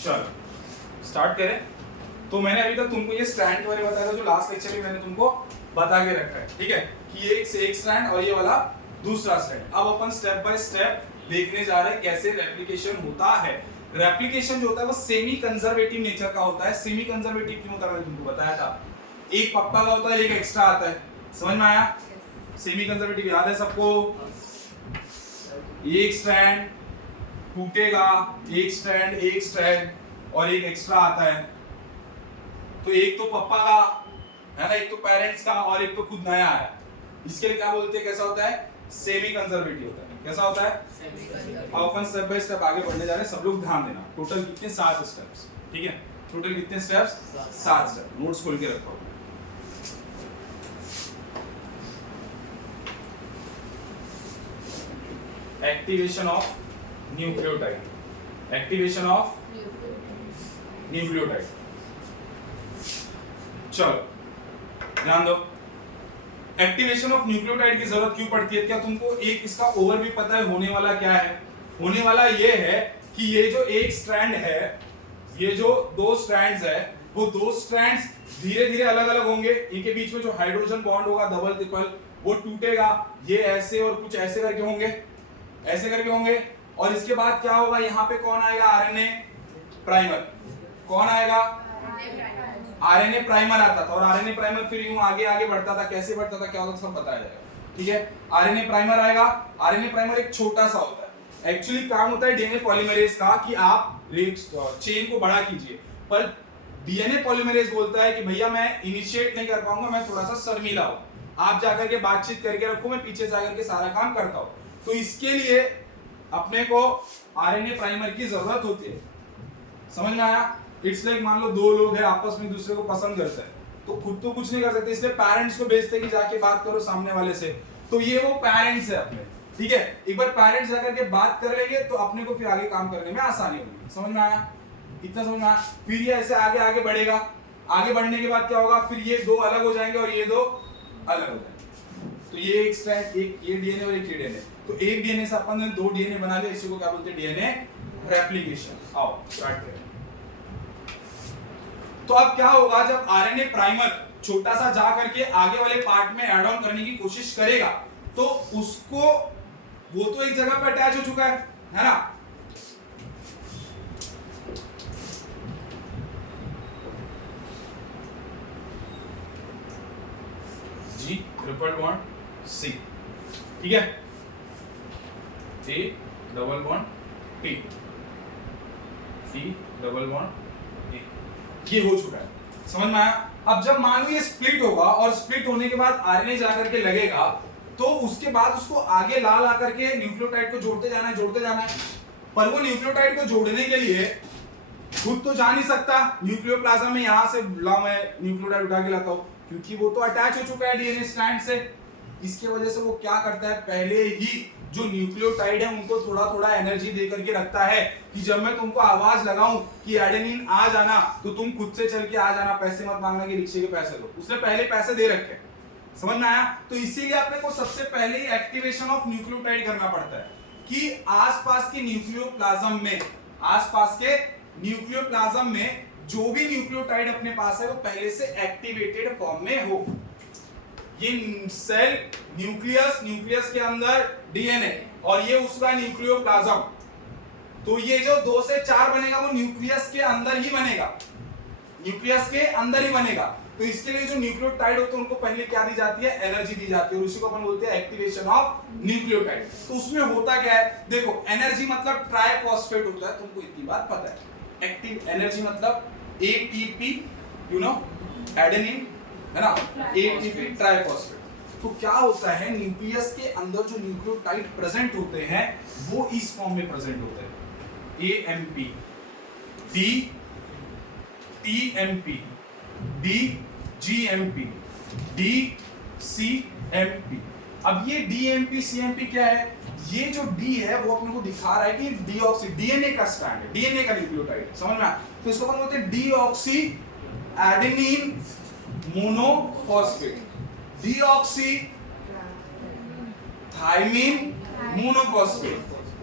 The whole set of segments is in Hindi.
चलो स्टार्ट करें। तो मैंने अभी तक तुमको ये स्ट्रैंड के बारे में बताया था, जो लास्ट लेक्चर में मैंने तुमको बता के रखा है, ठीक है, कि ये एक स्ट्रैंड और ये वाला दूसरा स्ट्रैंड। अब अपन स्टेप बाय स्टेप देखने जा रहे हैं कैसे रेप्लिकेशन होता है। रेप्लिकेशन जो होता है वो सेमी कंजर्वेटिव नेचर का होता है। सेमी कंजर्वेटिव क्यों होता है मैंने तुमको बताया था, एक पक्का का होता है, एक एक्स्ट्रा आता है। समझ में आया? सेमी कंजर्वेटिव याद है सबको? एक स्ट्रैंड टूटेगा, एक स्ट्रैंड और एक एक्स्ट्रा आता है। तो एक तो पापा का है ना, एक तो पेरेंट्स का और एक तो खुद नया है। इसके लिए क्या बोलते हैं, कैसा होता है? सेमी कंजर्वेटिव होता है। कैसा होता है? अब अपन स्टेप बाय स्टेप आगे बढ़ने जा रहे हैं, सब लोग ध्यान देना। टोटल कितने? 7 स्टेप्स, ठीक है। टोटल कितने स्टेप्स? 7 स्टेप। नोट्स खोल के रखो। Activation of nucleotide. Activation of nucleotide. चलो ध्यान दो, एक्टिवेशन ऑफ न्यूक्लियोटाइड की जरूरत क्यों पड़ती है? क्या तुमको एक इसका ओवरव्यू पता है होने वाला क्या है? होने वाला ये है कि ये जो एक स्ट्रैंड है, ये जो दो स्ट्रैंड्स है, वो दो स्ट्रैंड्स धीरे धीरे अलग अलग होंगे। इनके बीच में जो हाइड्रोजन बॉन्ड होगा डबल ट्रिपल, वो टूटेगा। ये ऐसे और कुछ ऐसे करके होंगे, ऐसे करके होंगे। और इसके बाद क्या होगा, यहाँ पे कौन आएगा? RNA primer. कौन आएगा? आरएनए प्राइमर आता था, और आरएनए प्राइमर फिर यूं आगे आगे बढ़ता था। कैसे बढ़ता था, क्या होता था, सब बताया जाएगा, ठीक है। आरएनए प्राइमर आएगा। आरएनए प्राइमर एक छोटा सा होता है। एक्चुअली काम होता है डीएनए पॉलीमरेज का कि आप चेन को बड़ा कीजिए, पर डीएनए पॉलीमरेज बोलता है कि भैया मैं इनिशिएट नहीं कर पाऊंगा, मैं थोड़ा सा शर्मीला हूं, आप जाकर के बातचीत करके रखो, मैं पीछे जाकर के सारा काम करता हूं। तो इसके लिए अपने को आरएनए प्राइमर की जरूरत होती है। समझ में आया? इट्स लाइक मान लो दो लोग हैं, आपस में दूसरे को पसंद करते हैं, तो खुद तो कुछ नहीं कर सकते, इसलिए पेरेंट्स को भेजते हैं कि जाके बात करो सामने वाले से। तो ये वो पेरेंट्स है अपने, ठीक है। एक बार पेरेंट्स जाकर के बात कर लेंगे तो अपने को फिर आगे काम करने में आसानी होगी। समझ में आया? इतना समझ में आया? फिर ये ऐसे आगे आगे बढ़ेगा। आगे बढ़ने के बाद क्या होगा, फिर ये दो अलग हो जाएंगे और ये दो अलग हो जाएंगे। तो ये एक स्ट्रैंड, एक ये डीएनए और एक ये डीएनए। तो एक डीएनए से अपन ने दो डीएनए बना लिया, इसी को क्या बोलते हैं? DNA replication. आओ स्टार्ट करें। तो अब क्या होगा, जब आरएनए प्राइमर छोटा सा जा करके आगे वाले पार्ट में ऐड ऑन करने की कोशिश करेगा, तो उसको, वो तो एक जगह पर अटैच हो चुका है ना। जी ट्रिपल बॉन्ड सी, ठीक है, A double bond T, C double bond A, ये हो चुका है। समझ में आया? अब जब मान लो ये स्प्लिट होगा, और स्प्लिट होने के बाद आरएनए जाकर के लगेगा, तो उसके बाद उसको आगे ला ला करके न्यूक्लियोटाइड को जोड़ते जाना है, जोड़ते जाना है। पर वो न्यूक्लियोटाइड को जोड़ने के लिए खुद तो जा नहीं सकता। न्यूक्लियोप्लाज्म में यहां से ला मैं न्यूक्लियोटाइड उठा के लाता हूं, क्योंकि वो तो अटैच हो चुका है डीएनए स्ट्रैंड से। इसके वजह से वो क्या करता है, पहले ही जो न्यूक्लियोटाइड है उनको थोड़ा थोड़ा एनर्जी दे करके रखता है, कि जब मैं तुमको आवाज लगाऊं कि एडेनिन आ जाना, तो तुम खुद से चल के आ जाना, पैसे मत मांगना कि रिक्शे के पैसे दो। उसने पहले पैसे दे रखे। समझ में आया? तो इसीलिए अपने को सबसे पहले ही एक्टिवेशन ऑफ न्यूक्लियोटाइड करना पड़ता है, कि आसपास के न्यूक्लियोप्लाज्म में, आसपास के न्यूक्लियोप्लाज्म में जो भी न्यूक्लियोटाइड अपने पास है वो पहले से एक्टिवेटेड फॉर्म में हो। ये सेल न्यूक्लियस, न्यूक्लियस के अंदर डीएनए, और ये उसका न्यूक्लियोप्लाज्म। तो ये जो 2 से 4 बनेगा वो न्यूक्लियस के अंदर ही बनेगा, न्यूक्लियस के अंदर ही बनेगा। तो इसके लिए जो न्यूक्लियोटाइड होते हैं उनको पहले क्या दी जाती है? एनर्जी दी जाती है, और उसी को अपन बोलते हैं एक्टिवेशन ऑफ न्यूक्लियोटाइड। तो उसमें होता क्या है, देखो, एनर्जी मतलब ट्राइफॉस्फेट होता है, तुमको इतनी बात पता है। एक्टिव एनर्जी मतलब एटीपी, यू नो, एडेनिन, है ना, एटीपी ट्राइफॉस्फेट। तो क्या होता है, न्यूक्लियस के अंदर जो न्यूक्लियोटाइड प्रेजेंट होते हैं वो इस फॉर्म में प्रेजेंट होते हैं, AMP, D TMP, D GMP, D CMP. अब ये डीएमपी सीएमपी क्या है? ये जो डी है वो अपने को दिखा रहा है कि डीऑक्सी, डीएनए का स्ट्रैंड है, डीएनए का न्यूक्लियोटाइड है। समझ में आया? तो इसको अपन बोलते हैं deoxy adenine monophosphate, deoxy thymine monophosphate,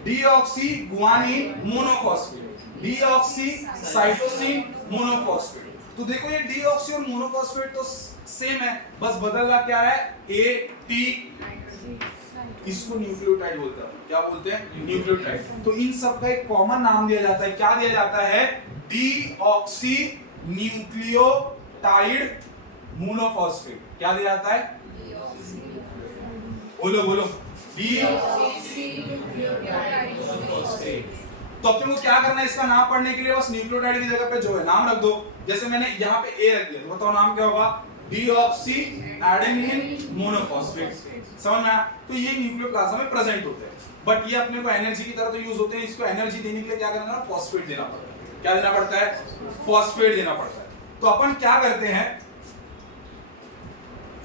deoxy guanine monophosphate. Deoxy cytosine monophosphate. तो देखो ये डीऑक्सी और मोनोफॉस्फेट तो सेम है, बस बदलना क्या है, ए टी, इसको न्यूक्लियोटाइड बोलते हैं। क्या बोलते हैं? न्यूक्लियोटाइड। तो इन सब का एक कॉमन नाम दिया जाता है, क्या दिया जाता है? Deoxy nucleotide monophosphate. क्या दिया जाता है? बोलो बोलो, डीऑक्सी न्यूक्लियोटाइड मोनोफॉस्फेट। तो अपने को क्या करना है इसका नाम पढ़ने के लिए? बस न्यूक्लियोटाइड की जगह पे जो है नाम रख दो। जैसे मैंने यहाँ पे ए रख दिया, तो बताओ नाम क्या होगा? Deoxy adenine monophosphate. समझ में आया? तो ये न्यूक्लियोप्लाज्म में प्रेजेंट होते हैं, बट ये अपने को एनर्जी की तरह तो यूज होते हैं। इसको एनर्जी देने के लिए क्या करना है? फॉस्फेट देना पड़ता है। क्या देना पड़ता है? फॉस्फेट देना पड़ता है। तो अपन क्या करते हैं,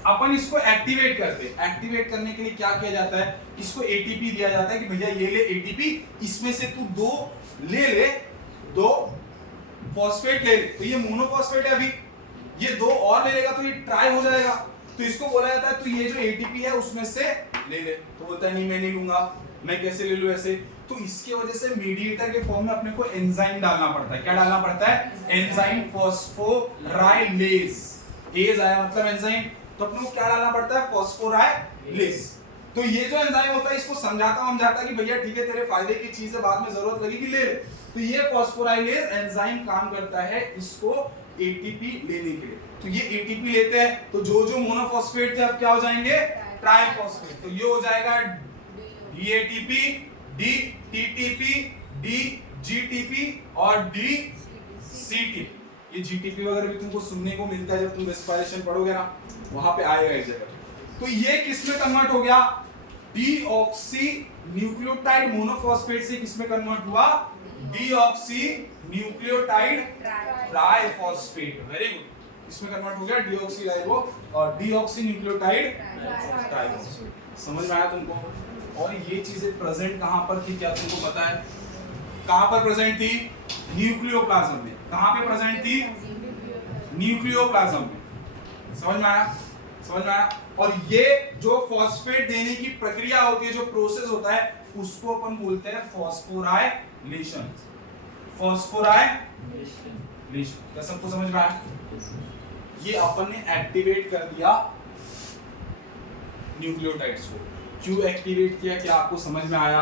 अपन इसको एक्टिवेट करते हैं। एक्टिवेट करने के लिए क्या किया जाता है? इसको एटीपी दिया जाता है कि भैया ये ले एटीपी, इसमें से तू दो ले, दो फॉस्फेट ले ले। तो ये मोनोफॉस्फेट है, अभी ये दो और ले लेगा तो ये ट्राई हो जाएगा। तो इसको बोला जाता है तो ये जो एटीपी है उसमें से ले ले। तो बोलता है नहीं मैं नहीं लूंगा, मैं कैसे ले लूं ऐसे? तो इसके वजह से मीडिएटर के फॉर्म में अपने को एंजाइम डालना पड़ता है। क्या डालना पड़ता है? Enzyme phosphorylase. एज आया मतलब एंजाइम, तो अपने को क्या डालना पड़ता है? फॉस्फोराइलेज। तो ये जो एंजाइम होता है इसको समझाता कि भैया ठीक है तेरे फायदे की चीज है, बाद में जरूरत लगेगी ले ले। तो ये फॉस्फोराइलेज एंजाइम काम करता है इसको एटीपी लेने के लिए। तो ये एटीपी लेते हैं तो जो जो मोनोफॉस्फेट थे अब क्या हो जाएंगे? ट्राइफॉस्फेट। तो ये हो जाएगा डीएटीपी, डी टीटीपी, डी जीटीपी और डी सीटीपी। ये जीटीपी वगैरह भी तुमको सुनने को मिलता है जब तुम रेस्पिरेशन पढ़ोगे ना, वहां पे आएगा एक जगह। तो ये किसमें कन्वर्ट हो गया? डीऑक्सी न्यूक्लियोटाइड मोनोफॉस्फेट से किसमें कन्वर्ट हुआ? Deoxy nucleotide triphosphate. Very good, इसमें कन्वर्ट हो गया डीऑक्सी राइबो और डीऑक्सी न्यूक्लियोटाइड ट्राइफॉस्फेट। समझ में आया तुमको? और ये चीजें प्रेजेंट कहां पर थी, क्या तुमको पता है? कहां पर प्रेजेंट थी? न्यूक्लियोप्लाज्म में। कहां पे प्रेजेंट थी? न्यूक्लियोप्लाज्म में। समझ में आया? समझ में आया? और ये जो फॉस्फेट देने की प्रक्रिया होती है, जो प्रोसेस होता है, उसको अपन बोलते हैं फॉस्फोराइलेशन। फॉस्फोराइलेशन। क्या सबको समझ में आया? ये अपन ने एक्टिवेट कर दिया न्यूक्लियोटाइड्स को। क्यों एक्टिवेट किया, क्या आपको समझ में आया?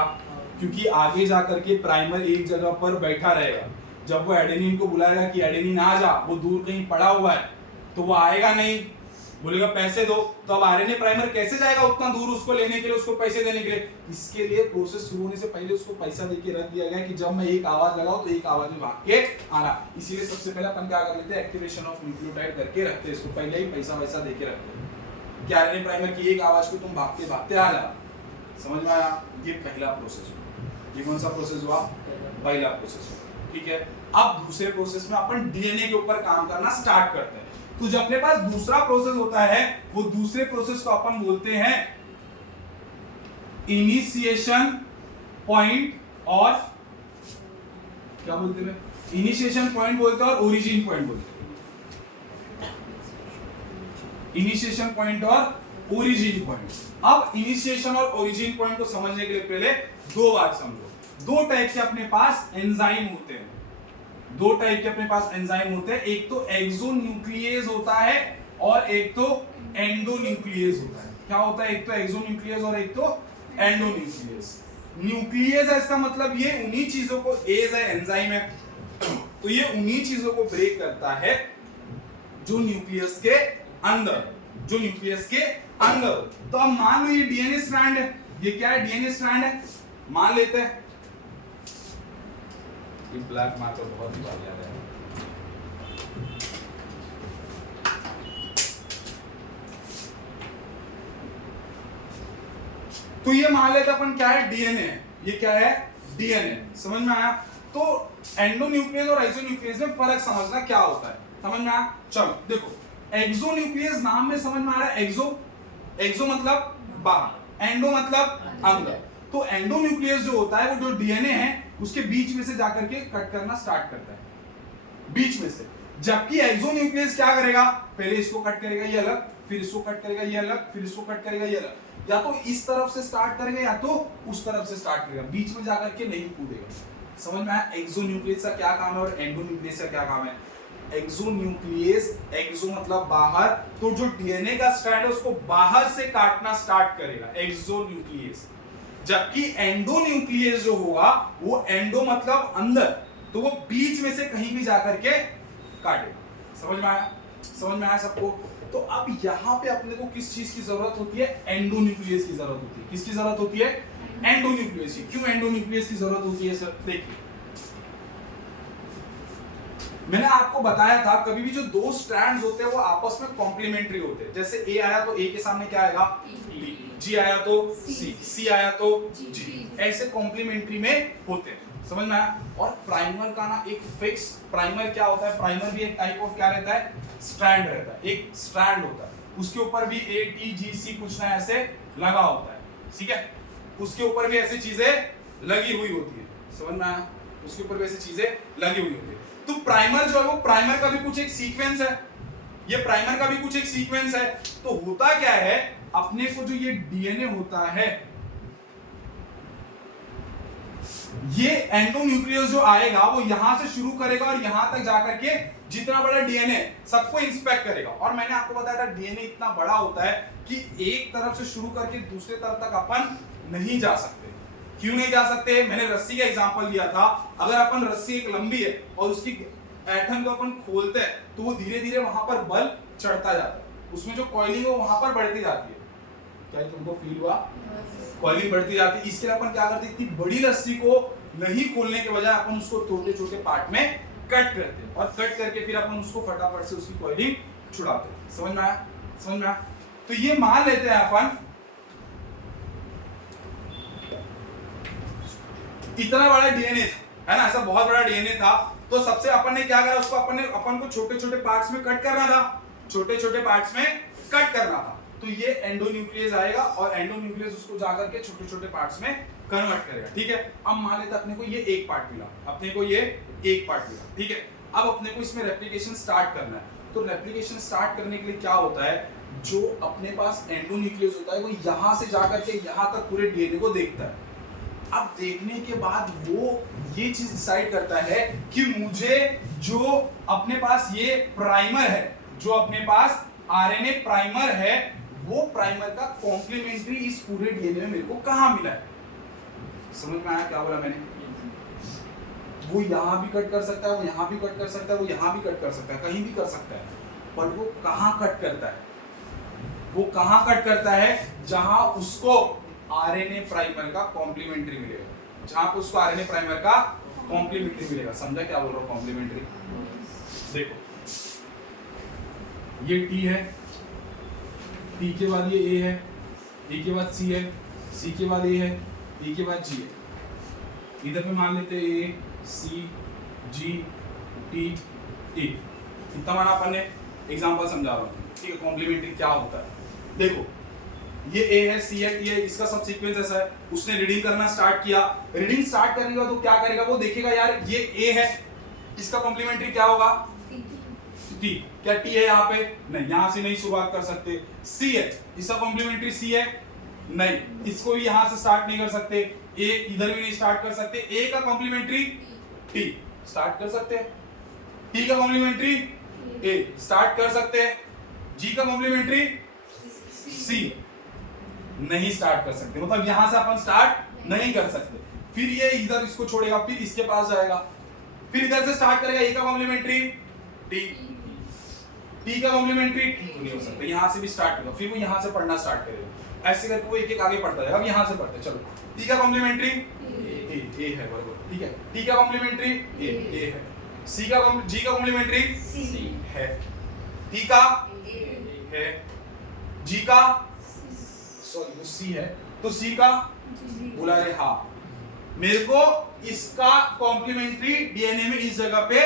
क्योंकि आगे जाकर के प्राइमर एक जगह पर बैठा रहेगा, जब वो एडेनिन को बुलाएगा कि एडेनिन आ जा, वो दूर कहीं पड़ा हुआ है तो वो आएगा नहीं, बोलेगा पैसे दो। तो अब आरएनए प्राइमर कैसे जाएगा उतना दूर उसको लेने के लिए, उसको पैसे देने के लिए? इसके लिए प्रोसेस शुरू होने से पहले उसको पैसा देके रख दिया गया कि जब मैं एक आवाज लगाऊं तो एक आवाज में भाग के आना। इसीलिए सबसे पहले अपन क्या कर लेते हैं? एक्टिवेशन ऑफ न्यूक्लियोटाइड करके रखते हैं, इसको पहले ही पैसा वैसा देके रखते हैं कि आरएनए प्राइमर की एक आवाज को तुम भागते भागते आ जा। समझ में आया? ये पहला प्रोसेस हुआ। ये कौन सा प्रोसेस हुआ? पहला प्रोसेस हुआ। ठीक है, अब दूसरे प्रोसेस में अपन डीएनए के ऊपर काम करना स्टार्ट करते हैं। तो जब अपने पास दूसरा प्रोसेस होता है, वो दूसरे प्रोसेस को अपन बोलते हैं इनिशिएशन पॉइंट, और क्या बोलते हैं? इनिशिएशन पॉइंट बोलते हैं और ओरिजिन पॉइंट बोलते हैं। इनिशिएशन पॉइंट और ओरिजिन पॉइंट। अब इनिशिएशन और ओरिजिन पॉइंट को समझने के लिए पहले दो बात समझो। दो टाइप के अपने पास एंजाइम होते हैं। दो टाइप के अपने पास एंजाइम होते हैं, एक तो एक्सोन्यूक्लियेज होता है और एक तो एंडोन्यूक्लियेज होता है। क्या होता है? एक तो एक्सोन्यूक्लियेज और एक तो एंडोन्यूक्लियेज। न्यूक्लियेज है इसका मतलब ये उन्हीं चीजों को, एज है एंजाइम है, तो ये उन्हीं चीजों को ब्रेक करता है जो न्यूक्लियस के अंदर, जो न्यूक्लियस के अंदर। तो अब मान लो ये डीएनए स्ट्रैंड है, ये क्या है? डीएनए स्ट्रैंड है, मान लेते हैं। ये ब्लैक मार्कर बहुत ही बार याद है। तो ये मान लेते अपन क्या है? डीएनए। ये क्या है? डीएनए। समझ में आया? तो एंडोन्यूक्लियस और आइसोन्यूक्लियस में फर्क समझना क्या होता है, समझ में आया? चलो देखो, एक्सोन्यूक्लियस नाम में समझ में आ रहा है। एक्सो मतलब बाहर, एंडो मतलब अंदर। तो एंडोन्यूक्लियस जो होता है वो जो डीएनए है उसके बीच में से जाकर के कट करना स्टार्ट करता है, बीच में से। जबकि एक्सोन्यूक्लियस क्या करेगा? पहले इसको कट करेगा ये अलग, फिर इसको कट करेगा ये अलग, फिर इसको कट करेगा ये अलग। या तो इस तरफ से स्टार्ट करेगा या तो उस तरफ से स्टार्ट करेगा, बीच में जाकर के नहीं कूदेगा। समझ में आया एक्सोन्यूक्लियस का क्या काम है और एंडोन्यूक्लियस का क्या काम है। एक्सोन्यूक्लियस, एक्सो मतलब बाहर, तो जो डीएनए का स्ट्रैंड है उसको बाहर से काटना स्टार्ट करेगा एक्सोन्यूक्लियस, जबकि एंडोन्यूक्लियस जो होगा वो एंडो मतलब अंदर, तो वो बीच में से कहीं भी जाकर के काटेगा। समझ में आया, समझ में आया सबको। तो अब यहाँ पे अपने को किस चीज की जरूरत होती है, एंडोन्यूक्लियस की जरूरत होती है। किसकी जरूरत होती है, एंडोन्यूक्लियस की। क्यों एंडोन्यूक्लियस की जरूरत होती है सर, देखिए मैंने आपको बताया था कभी भी जो दो स्ट्रैंड्स होते हैं वो आपस में कॉम्प्लीमेंट्री होते हैं। जैसे ए आया तो ए के सामने क्या आएगा, बी, जी आया तो सी, सी आया तो जी, ऐसे कॉम्प्लीमेंट्री में होते हैं। समझ में आया। और प्राइमर का ना एक फिक्स, प्राइमर क्या होता है, प्राइमर भी एक टाइप ऑफ क्या रहता है, स्ट्रैंड रहता है, एक स्ट्रैंड होता है, उसके ऊपर भी ए टी जी सी कुछ ना ऐसे लगा होता है, ठीक है, उसके ऊपर भी ऐसी चीजें लगी हुई होती है। समझ में आया, उसके ऊपर भी ऐसी चीजें लगी हुई होती है। तो प्राइमर जो है वो प्राइमर का भी कुछ एक सीक्वेंस है, ये प्राइमर का भी कुछ एक सीक्वेंस है। तो होता क्या है, अपने को जो ये डीएनए होता है, ये एंडोन्यूक्लियस जो आएगा वो यहां से शुरू करेगा और यहां तक जाकर के जितना बड़ा डीएनए सबको इंस्पेक्ट करेगा। और मैंने आपको बताया था डीएनए इतना बड़ा होता है कि एक तरफ से शुरू करके दूसरे तरफ तक अपन नहीं जा सकते। क्यों नहीं जा सकते, मैंने रस्सी का एग्जांपल दिया था। अगर अपन रस्सी एक लंबी है और उसकी एटम को अपन खोलते हैं तो वो धीरे धीरे वहां पर बल चढ़ता जाता है, उसमें जो कॉइलिंग है वहां पर बढ़ती जाती है। क्या तुमको फील हुआ, कॉइलिंग बढ़ती जाती है। इसके लिए अपन क्या करते हैं, इतनी बड़ी रस्सी को नहीं खोलने के बजाय अपन उसको छोटे छोटे पार्ट में कट करते हैं और कट करके फिर अपन उसको फटाफट से उसकी कॉइलिंग छुड़ाते हैं। समझ में आया, समझ में आया। तो ये मान लेते हैं अपन इतना बड़ा डीएनए है ना, ऐसा बहुत बड़ा डीएनए था। तो सबसे अपन ने क्या करा, उसको अपन को छोटे छोटे पार्ट्स में कट करना था, छोटे छोटे पार्ट्स में कट करना था। तो ये एंडोन्यूक्लियस आएगा और एंडोन्यूक्लियस उसको जाकर के छोटे छोटे पार्ट्स में कन्वर्ट करेगा। ठीक है, अब मान लेते अपने को ये एक पार्ट मिला, अपने को ये एक पार्ट मिला। ठीक है, अब अपने को इसमें रेप्लिकेशन स्टार्ट करना है। तो रेप्लिकेशन स्टार्ट करने के लिए क्या होता है, जो अपने पास एंडोन्यूक्लियस होता है वो यहां से जाकर के यहां तक पूरे डीएनए को देखता है। अब देखने के बाद वो ये चीज डिसाइड करता है कि मुझे जो अपने पास ये प्राइमर है, जो अपने पास आरएनए प्राइमर है, वो प्राइमर का कॉम्प्लीमेंट्री इस पूरे डीएनए में मेरे को कहां मिला है। समझ में आया क्या बोला मैंने, वो यहां भी कट कर सकता है, वो यहां भी कट कर सकता है, वो यहां भी कट कर सकता है, कहीं भी कर सकता है, पर वो कहां कट करता है, वो कहां कट करता है, जहां उसको आरएनए प्राइमर का कॉम्प्लीमेंट्री मिलेगा, जहां पे उसको आरएनए प्राइमर का कॉम्प्लीमेंट्री मिलेगा। समझा क्या बोल रहा हूं, कॉम्प्लीमेंट्री। देखो ये टी है, टी के बाद ये ए है, ए के बाद सी है, सी के बाद ए है, ए के बाद जी है। इधर पे मान लेते हैं ए सी जी टी टी, इतना माना अपन ने, एग्जांपल समझा रहा हूं। ठीक है, कॉम्प्लीमेंट्री क्या होता है, देखो ये ए है, सी है, टी है, इसका सब सीक्वेंस ऐसा है। उसने रीडिंग करना स्टार्ट किया, रीडिंग स्टार्ट करने के बाद तो क्या करेगा, वो देखेगा यार ये ए है, इसका कॉम्प्लीमेंट्री क्या होगा, टी। क्या टी है यहाँ पे, नहीं, यहाँ से नहीं शुरुआत कर सकते। सी है, इसका कॉम्प्लीमेंट्री सी है, नहीं, इसको भी यहाँ से स्टार्ट नहीं कर सकते। ए इधर भी नहीं स्टार्ट कर सकते। ए का कॉम्प्लीमेंट्री टी स्टार्ट कर सकते हैं, टी का कॉम्प्लीमेंट्री ए स्टार्ट कर सकते हैं, जी का कॉम्प्लीमेंट्री सी नहीं स्टार्ट कर सकते, मतलब यहां से अपन स्टार्ट नहीं कर सकते। फिर ये इधर इसको छोड़ेगा, फिर इसके पास जाएगा, फिर इधर से स्टार्ट करेगा, ए का कॉम्प्लीमेंट्री टी, टी का कॉम्प्लीमेंट्री टी तो नहीं हो सकता, यहां से भी स्टार्ट होगा, फिर वो यहां से पढ़ना स्टार्ट करेगा, ऐसे करके वो एक एक आगे पढ़ता जाएगा। अब यहां से पढ़ते चलो, टी का कॉम्प्लीमेंट्री ए है, बराबर, ठीक है, टी का कॉम्प्लीमेंट्री ए है, सी का जी का कॉम्प्लीमेंट्री सी है, टी का है, जी का सॉरी वो सी है, तो सी का बोला रे हाँ, मेरे को इसका कॉम्प्लीमेंट्री डीएनए में इस जगह पे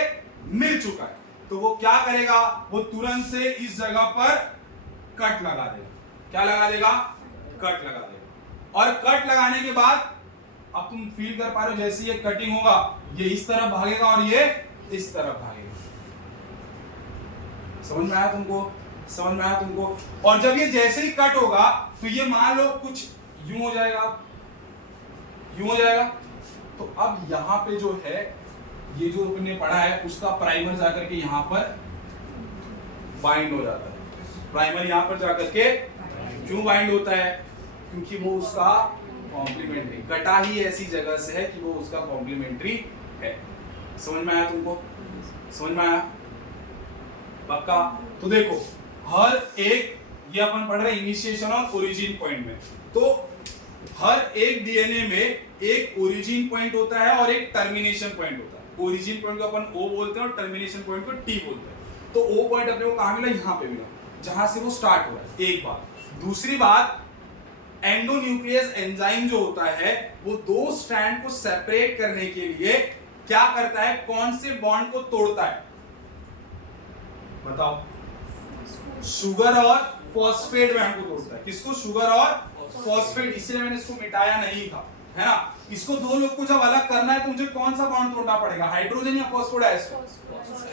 मिल चुका है। तो वो क्या करेगा, वो तुरंत से इस जगह पर कट लगा देगा। क्या लगा देगा, कट लगा देगा। और कट लगाने के बाद अब तुम फील कर पा रहे हो, जैसे ये कटिंग होगा ये इस तरफ भागेगा और ये इस तरफ भागेगा। समझ में आया तुमको, समझ में आया तुमको। और जब ये जैसे ही कट होगा तो ये मान लो कुछ यूं हो जाएगा, यूं हो जाएगा, तो अब यहाँ पे जो है ये जो अपने पढ़ा है उसका प्राइमर जाकर के यहाँ पर बाइंड हो जाता है। प्राइमर यहाँ पर जाकर के क्यों बाइंड होता है? क्योंकि वो उसका कॉम्प्लीमेंट्री, कटा ही ऐसी जगह से है कि वो उसका कॉम्प्लीमेंट्री है। समझ में आया तुमको? समझ में आया? पक्का? तो देखो हर एक, ये अपन पढ़ रहे हैं इनिशिएशन और ओरिजिन पॉइंट में, तो हर एक डीएनए में एक ओरिजिन पॉइंट होता है और एक टर्मिनेशन पॉइंट होता है। ओरिजिन पॉइंट को अपन O बोलते हैं और टर्मिनेशन पॉइंट को T बोलते हैं। तो O पॉइंट अपने को कहां मिला? यहाँ पे मिला, जहां से वो स्टार्ट हो रहा है। एक बात। दूसरी बात, एंडोन्यूक्लियस एंजाइम जो होता है वो दो स्ट्रैंड को सेपरेट करने के लिए क्या करता है? कौन से बॉन्ड को तोड़ता है? बताओ। शुगर और फॉस्फेट बॉन्ड को तोड़ता है। किसको? शुगर और फॉस्फेट। इसलिए मैंने इसको मिटाया नहीं था, है ना? इसको दो लोग को जब अलग करना है तो मुझे कौन सा बॉन्ड तोड़ना पड़ेगा? हाइड्रोजन या फॉस्फोडाइएस्टर?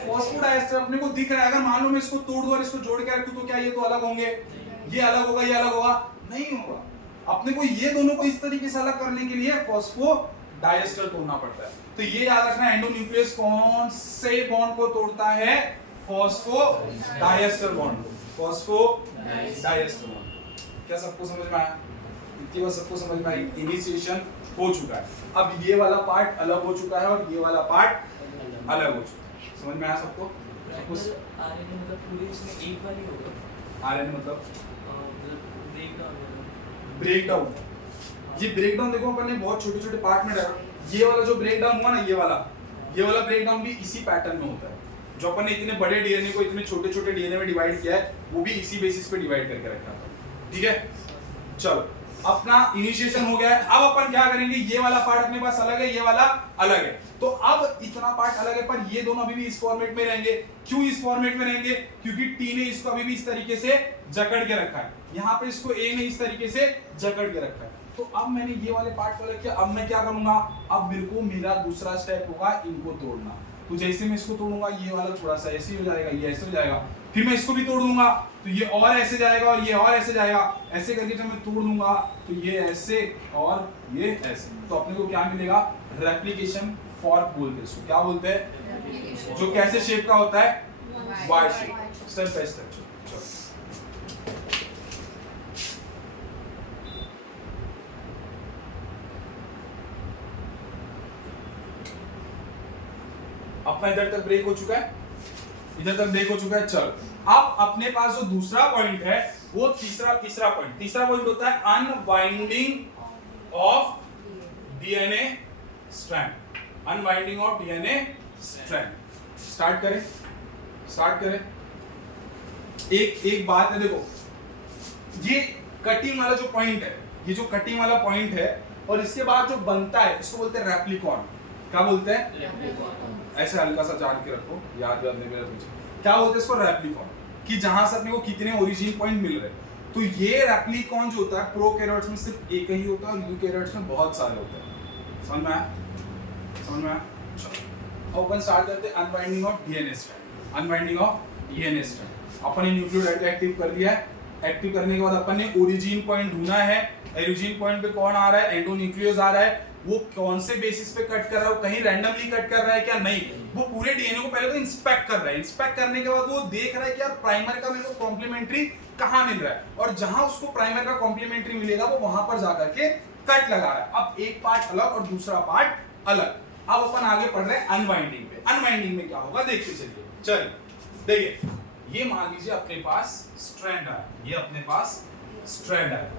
फॉस्फोडाइएस्टर अपने को दिख रहा है। अगर मान लो मैं इसको तोड़ दूं और इसको जोड़ के रखूं तो क्या ये तो अलग होंगे? ये अलग होगा, ये अलग होगा? नहीं होगा। अपने को ये दोनों को इस तरीके से अलग करने के लिए फॉस्फोडाइएस्टर तोड़ना पड़ता है। तो ये याद रखना, एंडोन्यूक्लियस कौन से बॉन्ड को तोड़ता है? फॉस्फोडाइएस्टर बॉन्ड को। Phosphodiester bond. क्या सबको समझ में आया? इतनी बात सबको समझ में आई? इनिशिएशन हो चुका है। अब ये वाला पार्ट अलग हो चुका है और ये वाला पार्ट अलग हो चुका है। समझ में आया सबको? आरएनए मतलब पूरे इसमें एक वाली होगा। आरएनए मतलब ब्रेकडाउन। ये ब्रेकडाउन देखो अपन ने बहुत छोटे छोटे पार्ट में डाला। ये वाला जो ब्रेकडाउन हुआ ना, ये वाला ब्रेकडाउन भी इसी पैटर्न में होता है। जो अपन ने इतने बड़े डीएनए को इतने छोटे छोटे डीएनए में डिवाइड किया है, वो भी इसी बेसिस पे डिवाइड करके रखा है। ठीक है, चलो अपना इनिशिएशन हो गया है। अब अपन क्या करेंगे? ये वाला पार्ट अपने पास अलग है, ये वाला अलग है। तो अब इतना पार्ट अलग है पर ये दोनों अभी भी इस फॉर्मेट में रहेंगे। क्यों इस फॉर्मेट में रहेंगे? क्योंकि टी ने इसको अभी भी इस तरीके से जकड़ के रखा है। यहाँ पे इसको ए ने इस तरीके से जकड़ के रखा है। तो अब मैंने ये वाले पार्ट को अलग किया। अब मैं क्या करूंगा? अब मेरे को मेरा दूसरा स्टेप होगा इनको तोड़ना। तो जैसे मैं इसको तोड़ूंगा, ये वाला थोड़ा सा ऐसे हो जाएगा, ये ऐसे हो जाएगा। फिर मैं इसको भी तोड़ दूंगा तो ये और ऐसे जाएगा और ये और ऐसे जाएगा। ऐसे करके जब मैं तोड़ दूंगा तो ये ऐसे और ये ऐसे। तो अपने को क्या मिलेगा? रेप्लिकेशन फॉर्क बोलते हैं इसको। क्या बोलते हैं? जो कैसे शेप का होता है? Y shape. Step by step. अपना इधर तक ब्रेक हो चुका है, इधर तक ब्रेक हो चुका है। चल अब अपने पास जो दूसरा पॉइंट है वो तीसरा पॉइंट होता है unwinding of DNA strand. Unwinding of DNA strand. Start करें। एक बात है, देखो ये कटिंग वाला जो पॉइंट है, ये जो कटिंग वाला पॉइंट है और इसके बाद जो बनता है इसको बोलते हैं रेप्लिकॉन। क्या बोलते हैं? ऐसे हल्का सा जान के रखो, याद नहीं मेरा तुझे। क्या बोलते हैं इसको? रेप्लिकॉन। कि जहां से अपने को कितने ओरिजिन पॉइंट मिल रहे हैं। तो ये रेप्लिकॉन जो होता है प्रोकैरियोट्स में सिर्फ एक ही होता है और यूकैरियोट्स में बहुत सारे होते हैं। समझ में आया? चलो अपन स्टार्ट करते हैं unwinding of DNA strand. Unwinding of DNA strand अपन ने न्यूक्लियोटाइड एक्टिव कर दिया है। एक्टिव करने के बाद अपन ने ओरिजिन पॉइंट ढूंढना है। ओरिजिन पॉइंट पे कौन आ रहा है? एंडोन्यूक्लियस आ रहा है। वो कौन से बेसिस पे कट कर रहा है? वो कहीं रैंडमली कट कर रहा है क्या? नहीं, वो पूरे डीएनए को पहले तो इंस्पेक्ट कर रहा है। इंस्पेक्ट करने के बाद वो देख रहा है कि यार प्राइमर का मेरे को कॉम्प्लीमेंट्री कहां मिल रहा है, और जहां उसको प्राइमर का कॉम्प्लीमेंट्री मिलेगा वो वहां पर जाकर के कट लगा रहा है। अब एक पार्ट अलग और दूसरा पार्ट अलग। अब अपन आगे पढ़ रहे हैं अनवाइंडिंग पे। अनवाइंडिंग में क्या होगा देखते चलिए। चलिए देखिए, ये मान लीजिए अपने पास स्ट्रैंड है, ये अपने पास स्ट्रैंड है।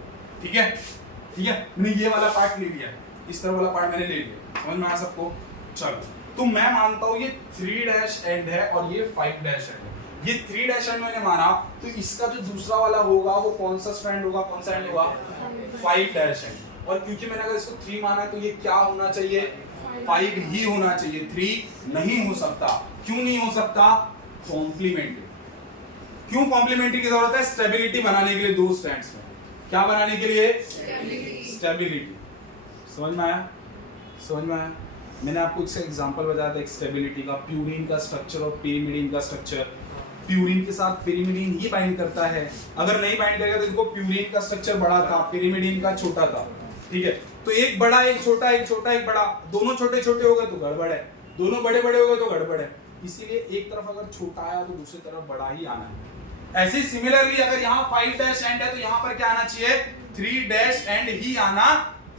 ठीक है, मैंने ये वाला पार्ट ले लिया, इस तरह वाला पार्ट मैंने ले लिया। समझ में आया सबको? चलो तो मैं मानता हूं ये 3' एंड है और ये 5' एंड है। ये 3' एंड मैंने माना, तो इसका जो दूसरा वाला होगा वो कौन सा स्ट्रैंड होगा? कौन सा एंड होगा? 5' एंड। और क्योंकि मैंने अगर इसको 3 माना है तो ये क्या होना चाहिए? 5 ही होना चाहिए, 3 नहीं हो सकता। क्यों नहीं हो सकता? कॉम्प्लीमेंट्री। क्यों कॉम्प्लीमेंट्री की जरूरत है? स्टेबिलिटी बनाने के लिए दो स्ट्रैंड्स में। क्या बनाने के लिए? स्टेबिलिटी। समझ में आया? मैंने आपको एक एग्जांपल बताया था एक स्टेबिलिटी का, प्यूरिन का स्ट्रक्चर और पिरिमिडीन का स्ट्रक्चर। प्यूरिन के साथ पिरिमिडीन ही बाइंड करता है। अगर नहीं बाइंड करेगा तो देखो प्यूरिन का स्ट्रक्चर बड़ा था, पिरिमिडीन का छोटा था। ठीक है, तो एक बड़ा एक छोटा एक छोटा एक बड़ा, दोनों छोटे छोटे हो गए तो गड़बड़ है, दोनों बड़े बड़े हो गए तो गड़बड़ है। इसीलिए एक तरफ अगर छोटा आया तो दूसरी तरफ बड़ा ही आना है। ऐसे सिमिलरली अगर यहाँ 5 डैश एंड है तो यहाँ पर क्या आना चाहिए, 3 डैश एंड ही आना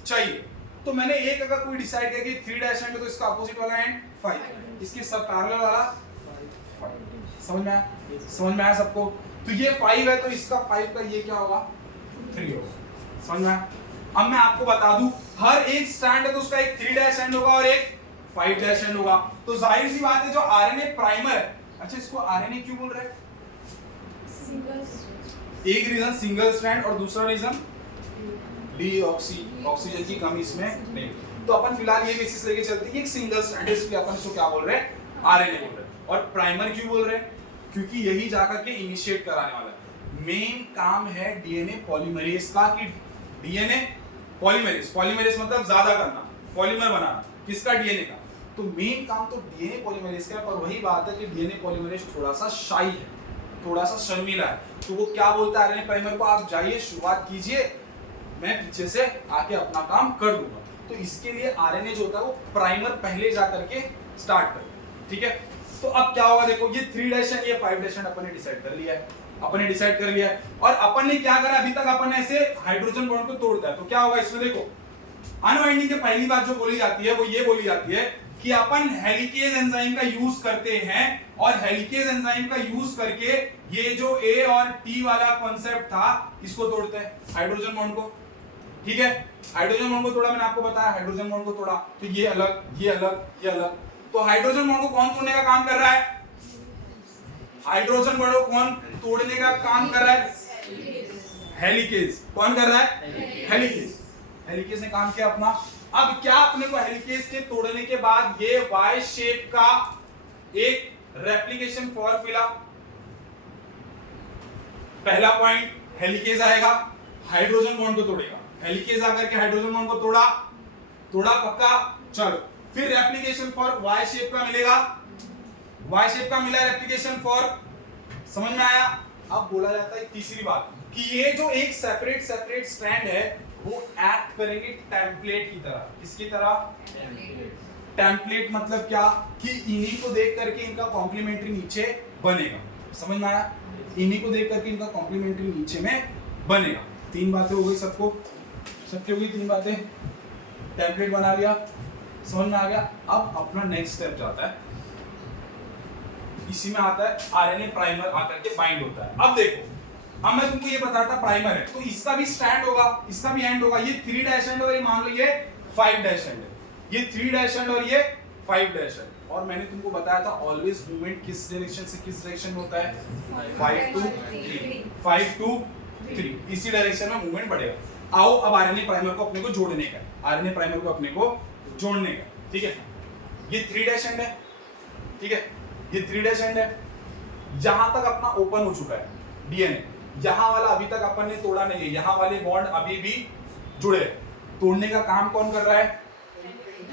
चाहिए। तो मैंने एक अगर कोई डिसाइड किया कि 3 डैश एंड तो इसका अपोजिट वाला एंड 5, इसके सब पैरेलल वाला 5। समझ में आया? समझ में आया सबको? तो ये 5 है तो इसका 5 का ये क्या होगा, 3 होगा। समझ में आया? अब मैं आपको बता दूं, हर एक स्टैंड है तो उसका एक 3 डैश एंड होगा और एक 5 डैश एंड होगा। तो जाहिर सी बात है जो आरएनए प्राइमर है, अच्छा इसको आरएनए क्यों बोल रहे हैं? एक रीजन सिंगल स्ट्रैंड और दूसरा रीजन डीऑक्सी, ऑक्सीजन की कमी इसमें नहीं। तो अपन फिलहाल ये बेसिस लेके चलते हैं कि एक सिंगल स्ट्रैंड है, इसलिए अपन इसको क्या बोल रहे हैं, आरएनए बोल रहे हैं। और प्राइमर क्यों बोल रहे हैं? क्योंकि यही जाकर के इनिशिएट कराने वाला है। मेन काम है डीएनए पॉलीमरेज का, कि डीएनए पॉलीमरेज, पॉलीमरेज मतलब ज्यादा करना, पॉलीमर बनाना, किसका, डीएनए का। तो मेन काम तो डीएनए पॉलीमरेज का है, पर वही बात है कि डीएनए पॉलीमरेज थोड़ा सा शाई है, थोड़ा सा शर्मीला है। तो वो क्या बोलता है आरएनए प्राइमर को, आप जाइए शुरुआत कीजिए, मैं पीछे से आके अपना काम कर दूंगा। तो इसके लिए आरएनए जो होता है वो प्राइमर पहले जा करके स्टार्ट करे, ठीक है। तो अब क्या होगा, देखो ये 3 डैश एंड ये 5 डैश एंड अपन ने डिसाइड कर लिया है, अपन ने डिसाइड कर लिया है। और अपन ने क्या करा, अभी तक अपन ने ऐसे हाइड्रोजन बॉन्ड को तोड़ता है। तो क्या होगा इसमें, देखो अनवाइंडिंग की पहली बात जो बोली जाती है वो ये बोली जाती है कि अपन हेलिकेज एंजाइम का यूज करते हैं, और हेलिकेज एंजाइम का यूज करके ये जो ए और टी वाला कॉन्सेप्ट था इसको तोड़ते हैं, हाइड्रोजन बॉन्ड को, ठीक है। हाइड्रोजन बॉन्ड को तोड़ा, मैंने आपको बताया हाइड्रोजन बॉन्ड को तोड़ा, तो ये अलग ये अलग ये अलग। तो हाइड्रोजन बॉन्ड को कौन तोड़ने का काम कर रहा है, हाइड्रोजन बॉन्ड को कौन तोड़ने का काम कर रहा है, हेलिकेज। कौन कर रहा है, हेलिकेज। हेलिकेज ने काम किया अपना। अब क्या अपने को हेलिकेज के तोड़ने के बाद ये वाई शेप का एक रेप्लिकेशन फॉर्म मिला। पहला पॉइंट, हेलिकेज आएगा हाइड्रोजन बॉन्ड को तोड़ेगा, हेलिकेज आकर के हाइड्रोजन बॉन्ड को तोड़ा, तोड़ा पक्का, चलो फिर रेप्लिकेशन फॉर वाई शेप का मिलेगा, वाई शेप का मिला रेप्लिकेशन फॉर, समझ में आया। अब बोला जाता है तीसरी बात कि ये जो एक सेपरेट सेपरेट स्ट्रैंड है वो एक्ट करेंगे टेम्पलेट की तरह। किसकी तरह, टेम्पलेट मतलब क्या, कि इन्हीं को देख करके इनका कॉम्प्लीमेंट्री नीचे बनेगा। समझ में आया, इन्हीं को देख करके इनका कॉम्प्लीमेंट्री नीचे में बनेगा। 3 बातें हो गई सबको, सबकी हो गई 3 बातें, टेम्पलेट बना लिया, समझ में आ गया। अब अपना नेक्स्ट स्टेप जाता है, इसी में आता है आरएनए प्राइमर आकर के बाइंड होता है। अब देखो, अब मैं तुमको ये बताता प्राइमर है तो इसका भी स्टैंड होगा, इसका भी एंड होगा। ये 3 डैश एंड और ये मान लो ये 5 डैश एंड है, ये 3 डैश एंड और ये 5 डैश एंड। और मैंने तुमको बताया था ऑलवेज मूवमेंट किस डायरेक्शन से किस डायरेक्शन में होता है, 5 to 3, 5 to 3, इसी डायरेक्शन में मूवमेंट बढ़ेगा। आओ अब आरएनए प्राइमर को अपने को जोड़ने का, आरएनए प्राइमर को अपने को जोड़ने का, ठीक है। ये 3 डैश एंड है, ठीक है, ये 3 डैश एंड है। यहां तक अपना ओपन हो चुका है डीएनए, यहां वाला अभी तक अपन ने तोड़ा नहीं है, यहां वाले बॉन्ड अभी भी जुड़े। तोड़ने का काम कौन कर रहा है,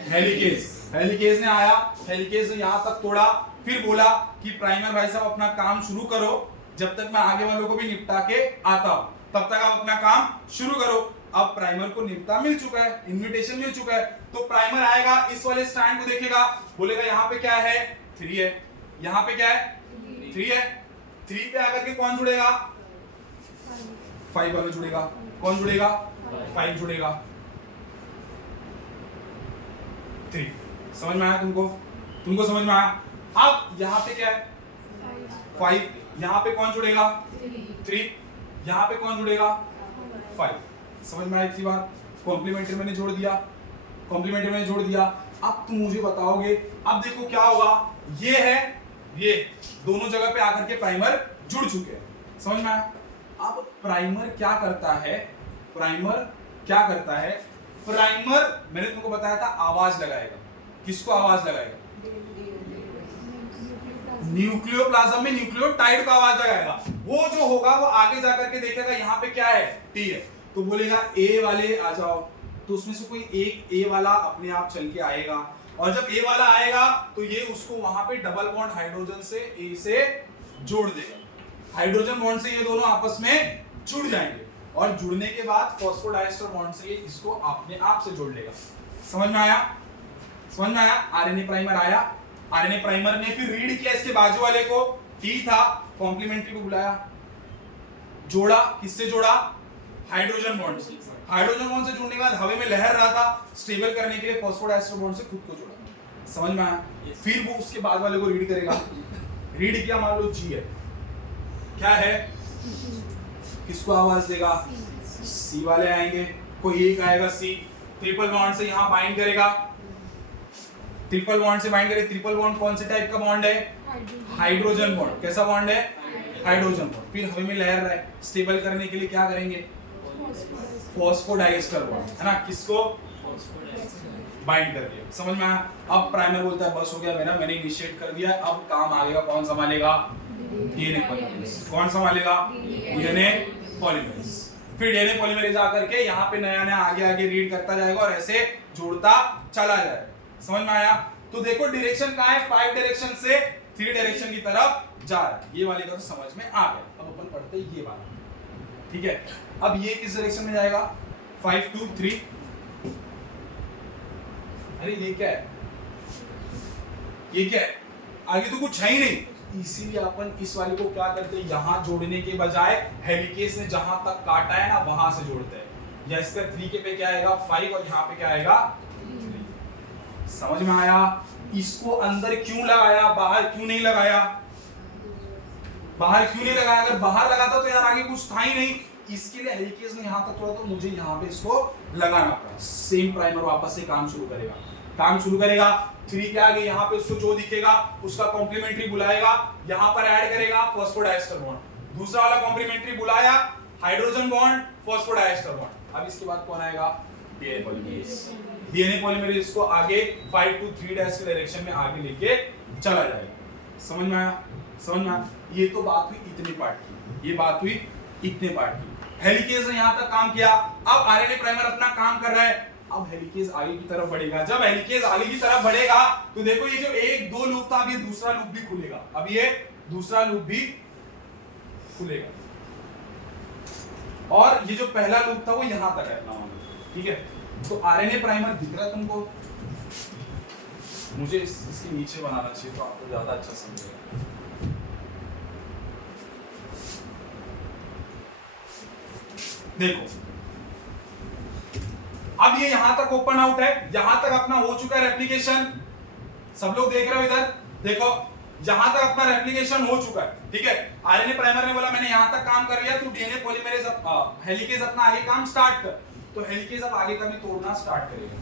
हेलिकेज। हेलिकेज ने आया, हेलिकेज ने यहां तक तोड़ा, फिर बोला कि प्राइमर भाई साहब अपना काम शुरू करो, जब तक मैं आगे वालों को भी निपटा के आता हूं तब तक आप अपना काम शुरू करो। अब प्राइमर को निपटा मिल चुका है, इन्विटेशन मिल चुका है, तो प्राइमर आएगा, इस वाले स्टैंड को देखेगा, बोलेगा यहाँ पे क्या है, 3 है, यहाँ पे क्या है, 3 है। 3 पे आकर के कौन जुड़ेगा, 5 वाला जुड़ेगा। कौन जुड़ेगा, 5 जुड़ेगा, 3। समझ में आया तुमको, तुमको समझ में आया। अब यहाँ पे क्या है, 5, यहाँ पे कौन जुड़ेगा, 3, यहाँ पे कौन जुड़ेगा, 5। समझ में आई थी बात। कॉम्प्लीमेंट्री मैंने जोड़ दिया, कॉम्प्लीमेंट्री मैंने जोड़ दिया। अब तुम मुझे बताओगे, अब देखो क्या होगा, ये है, ये दोनों जगह पे आकर के प्राइमर जुड़ चुके हैं। समझ में आया। अब प्राइमर क्या करता है, प्राइमर क्या करता है, प्राइमर मैंने तुमको बताया था आवाज लगाएगा। किसको आवाज लगाएगा, न्यूक्लियोप्लाज्म में न्यूक्लियोटाइड का आवाज लगाएगा। वो जो होगा वो आगे जाकर के देखेगा यहाँ पे क्या है, टी है, तो बोलेगा ए वाले आ जाओ, तो उसमें से कोई एक ए वाला अपने आप चल के आएगा, और जब ए वाला आएगा तो ये उसको वहां पे डबल बॉन्ड हाइड्रोजन से ए से जोड़ देगा। हाइड्रोजन बॉन्ड से ये दोनों आपस में जुड़ जाएंगे। और जुड़ने के बाद फॉस्फोडाइएस्टर बॉन्ड से ये इसको अपने आप से जोड़ लेगा। समझ में आया? समझ में आया? आरएनए प्राइमर आया, आरएनए प्राइमर ने फिर रीड किया इसके बाजू वाले को, टी था, कॉम्प्लीमेंट्री को बुलाया, जोड़ा, किससे जोड़ा? हाइड्रोजन बॉन्ड से। हाइड्रोजन बॉन्ड से जुड़ने के बाद हवा में लहर रहा था, स्टेबल करने के लिए फॉस्फोडाइएस्टर बॉन्ड से खुद को जोड़ा। समझ में आया? फिर वो उसके बाद वाले को रीड करेगा, रीड किया, मान लो जी है, क्या है, किसको आवाज देगा? सी वाले आएंगे, कोई एक आएगा सी, ट्रिपल बॉन्ड से यहां बाइंड करेगा, ट्रिपल बॉन्ड से बाइंड करे। ट्रिपल बॉन्ड कौन से टाइप का बॉन्ड है? Hydrogen bond. कैसा बॉन्ड है? Hydrogen bond. फिर हवा में लहर रहा है, स्टेबल करने के लिए क्या करेंगे? फॉस्फोडाइएस्टर बॉन्ड, है ना, किसको बाइंड कर दिया। समझ में आया? अब प्राइमर बोलता है बस हो गया मेरा, मैंने इनिशिएट कर दिया, अब काम आएगा, कौन संभालेगा? DNA polymerase. कौन संभालेगा? DNA polymerase. फिर डीएनए पॉलीमरेज आकर के यहाँ पे नया नया आगे आगे रीड करता जाएगा और ऐसे जोड़ता चला जाएगा। समझ में आया? तो देखो डायरेक्शन कहाँ है? 5 डायरेक्शन से 3 डायरेक्शन की तरफ जा रहा है। ये वाले का तो समझ में आ गया। अब अपन पढ़ते हैं ये वाला, ठीक है। अब ये किस डायरेक्शन में जाएगा? 5 2 3। अरे ये क्या है? ये क्या है? आगे तो कुछ है ही नहीं, इसीलिए अपन इस वाले को क्या करते हैं, यहां जोड़ने के बजाय हेलिकेज ने जहां तक काटा है ना वहां से जोड़ते हैं। या इसका 3 के पे क्या आएगा? 5 और यहाँ पे क्या आएगा? 3। समझ में आया? इसको अंदर क्यों लगाया, बाहर क्यों नहीं लगाया? बाहर क्यों नहीं लगाया? अगर बाहर लगाता तो यार आगे कुछ था ही नहीं, इसके लिए हेलिकेज ने यहां तक छोड़ा तो मुझे यहां पे इसको लगाना पड़ा। सेम प्राइमर वापस से काम शुरू करेगा, काम शुरू करेगा। 3 के आगे यहाँ पे उसको जो दिखेगा उसका कॉम्प्लीमेंट्री बुलाएगा, यहाँ पर ऐड करेगा फॉस्फोडाइएस्टर बॉन्ड। दूसरा वाला कॉम्प्लीमेंट्री बुलाया, हाइड्रोजन बॉन्ड, फॉस्फोडाइएस्टर बॉन्ड। अब इसके बाद कौन आएगा? DNA polymerase. डीएनए पॉलीमरेज इसको आगे 5 to 3 डैश के डायरेक्शन में आगे लेके चला जाएगा। समझ में आया? समझ में आया? ये तो बात हुई इतने पार्ट की, ये बात हुई इतने पार्ट की। हेलिकेज ने यहाँ तक काम किया, अब आरएनए प्राइमर अपना काम कर रहा है। अब हेलिकेज आगे की तरफ बढ़ेगा। जब हेलिकेज आगे की तरफ बढ़ेगा तो देखो ये जो 1 2 लूप था, अब ये दूसरा लूप भी खुलेगा। अब ये दूसरा लूप भी खुलेगा और ये जो पहला लूप था वो यहां तक है अपना, ठीक है। तो आरएनए प्राइमर दिख रहा है तुमको? मुझे इसके नीचे बनाना चाहिए तो आपको ज्यादा अच्छा समझेगा। देखो अब ये यहां तक ओपन आउट है, यहां तक अपना हो चुका है रेप्लिकेशन। सब लोग देख रहे हो इधर? देखो यहां तक अपना रेप्लिकेशन हो चुका है, ठीक है। आरएनए प्राइमर ने बोला मैंने यहां तक काम कर लिया, तो डीएनए पॉलीमरेज हेलिकेज अपना आगे काम स्टार्ट कर। तो हेलिकेज अब आगे का भी तोड़ना स्टार्ट करेगा।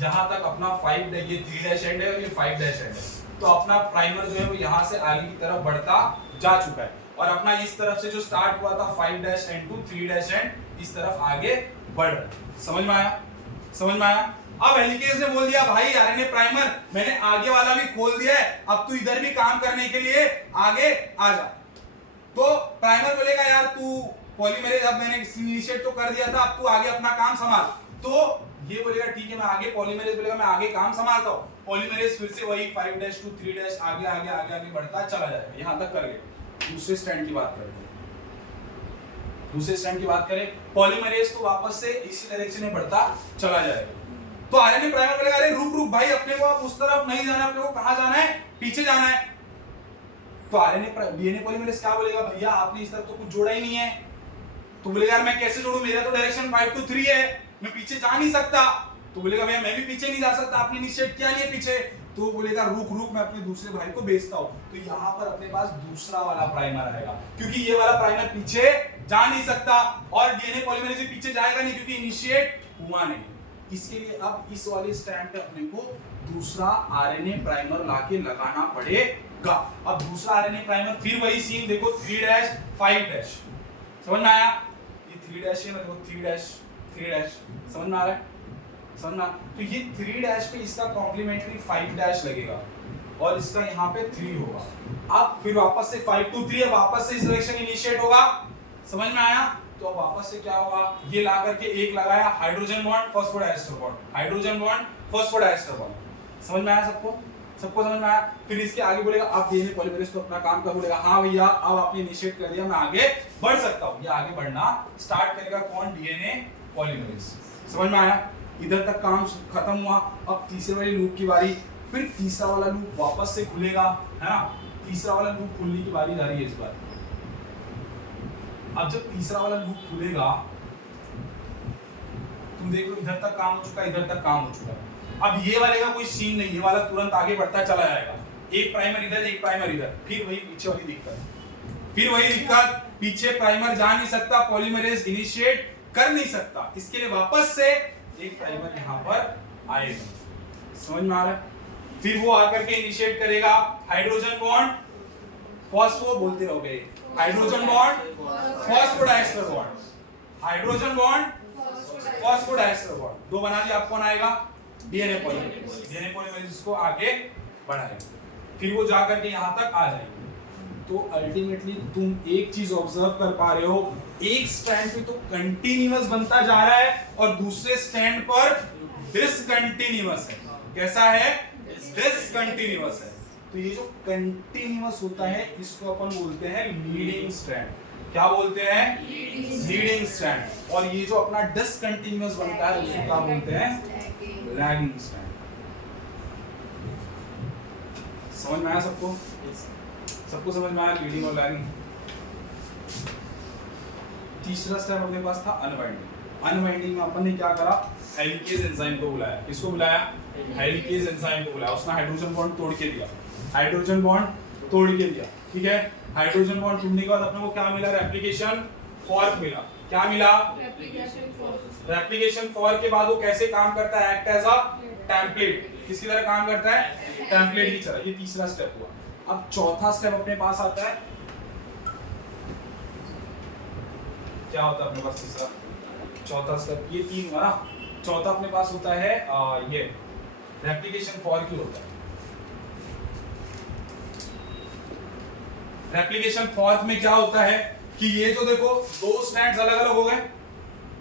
यहां तक अपना 5 ये 3 डैश एंड है और ये 5 डैश एंड है। तो अपना प्राइमर जो है वो यहां से आगे की तरफ बढ़ता जा चुका है और अपना इस तरफ से जो स्टार्ट हुआ था 5 dash end to 3 dash end इस तरफ आगे बढ़ रहा है। समझ में आया? समझ में आया? अब हेलिकेज ने बोल दिया भाई आरएनए प्राइमर मैंने आगे वाला भी खोल दिया है, अब तू इधर भी काम करने के लिए आगे आ जा। तो प्राइमर बोलेगा यार तू पॉलीमरेज अब मैंने इनिशिएट तो कर दिया था, अब तू आगे अपना काम संभाल। तो ये बोलेगा ठीक है मैं आगे, पॉलीमरेज बोलेगा मैं आगे काम संभालता हूं। पॉलीमरेज फिर से वही 5 डैश टू 3 डैश आगे आगे आगे आगे बढ़ता चला जाएगा, यहां तक कर ले। दूसरे स्टैंड की बात करते हैं। दूसरे स्टैंड की बात करें, पॉलीमरेज तो वापस से इसी डायरेक्शन में बढ़ता चला जाएगा। तो आरएनए प्राइमर बोलेगा अरे रुक रुक भाई, अपने को आप उस तरफ नहीं जाना, अपने को कहां जाना है? पीछे जाना है। तो आरएनए डीएनए पॉलीमरेज क्या बोलेगा? भैया आपने इस तरफ तो कुछ जोड़ा ही नहीं है। तो बोलेगा यार मैं कैसे जोड़ूं, मेरा तो डायरेक्शन 5 to 3 है, मैं पीछे जा नहीं सकता। तो बोलेगा भैया मैं भी पीछे नहीं जा सकता, आपने इनिशिएट किया नहीं है पीछे। तो बोलेगा रुक रुक मैं अपने दूसरे भाई को भेजता हूं। तो यहाँ पर अपने पास दूसरा वाला प्राइमर आएगा, क्योंकि ये वाला प्राइमर पीछे जा नहीं सकता और डीएनए पॉलीमरेज भी पीछे जाएगा नहीं क्योंकि इनिशिएट हुआ नहीं। इसके लिए अब इस वाले स्टैंड पे अपने को दूसरा आरएनए प्राइमर लाके लगाना पड़ेगा। अब दूसरा आरएनए प्राइमर फिर वही सीन देखो 3 डैश 5 डैश। समझ में आया? ये 3 डैश है ना, देखो 3 डैश 3 डैश। समझ में आ रहा है? समझना? तो ये 3 डैश पे इसका कॉम्प्लीमेंट्री 5 डैश लगेगा और इसका यहाँ पे 3 होगा। अब फिर वापस से 5 to 3 है, वापस से इस डायरेक्शन इनिशिएट होगा। समझ में आया? तो अब वापस से क्या होगा, ये ला करके एक लगाया hydrogen bond phosphodiester bond, hydrogen bond phosphodiester bond. समझ में आया सबको? सबको समझ में आया? फिर इसके आगे बोलेगा अब डीएनए पॉलीमरेज तो अपना काम कर, बोलेगा हाँ भैया अब आपने इनिशिएट कर दिया, मैं आगे बढ़ सकता हूँ। ये आगे बढ़ना स्टार्ट करेगा कौन? DNA polymerase. समझ में आया? इधर तक काम खत्म हुआ। अब तीसरे वाले लूप की बारी, फिर तीसरा वाला लूप वापस से खुलेगा, है ना? तीसरा वाला लूप खुलने की बारी जा रही है इस बार। अब जब तीसरा वाला लूप खुलेगा, तुम देख लो इधर तक काम हो चुका है, इधर तक काम हो चुका है। अब ये वाले का कोई सीन नहीं, ये वाला तुरंत आगे बढ़ता चला जाएगा। एक प्राइमर इधर, एक प्राइमर इधर, फिर वही पीछे वाली दिक्कत, फिर वही दिक्कत, पीछे प्राइमर जा नहीं सकता, पॉलीमरेज इनिशिएट कर नहीं सकता। इसके लिए वापस से एक प्राइमर यहाँ पर आएगा। समझ में आ रहा है? फिर वो आकर के इनिशिएट करेगा हाइड्रोजन बॉन्ड फॉस्फो, बोलते रहोगे, hydrogen bond phosphodiester bond, hydrogen bond phosphodiester bond, दो बना दिया। अब कौन आएगा? DNA polymerase. डीएनए पॉलीमरेज इसको आगे बढ़ाएगा, फिर वो जाकर के यहाँ तक आ जाएगी। तो अल्टीमेटली तुम एक चीज ऑब्जर्व कर पा रहे हो, एक स्ट्रैंड पे तो कंटिन्यूअस बनता जा रहा है और दूसरे स्टैंड पर डिसकंटिन्यूअस है। कैसा है? डिसकंटिन्यूअस है। तो ये जो कंटिन्यूअस होता है इसको अपन बोलते हैं लीडिंग स्ट्रैंड। क्या बोलते हैं? Leading strand. और ये जो अपना डिसकंटिन्यूअस बनता है उसको क्या बोलते हैं? Lagging strand. समझ में आया सबको? सबको समझ में आया लीडिंग और लैगिंग? तीसरा स्टेप अपने पास था अनवाइंडिंग। अनवाइंडिंग में अपन ने क्या करा? हेलिकेज एंजाइम को बुलाया। किसको बुलाया? हेलिकेज एंजाइम को बुलाया। उसने हाइड्रोजन बॉन्ड तोड़ के दिया, हाइड्रोजन बॉन्ड तोड़ के दिया, ठीक है? हाइड्रोजन बॉन्ड तोड़ने के बाद अपने को क्या मिला? रेप्लिकेशन फॉर्क मिला। क्या मिला? रेप्लिकेशन फॉर्क के बाद वो कैसे काम करता है? Act as a template. किसकी तरह काम करता है? टेम्पलेट की तरह। ये तीसरा स्टेप हुआ। अब चौथा स्टेप अपने पास आता है, क्या होता है अपने पास तीसरा? चौथा स्टेप, ये तीन हुआ ना, चौथा अपने पास होता है ये रेप्लिकेशन फॉर्क ही होता है। रेप्लिकेशन फॉर्क में क्या होता है कि ये जो देखो दो स्ट्रैंड्स अलग अलग हो गए,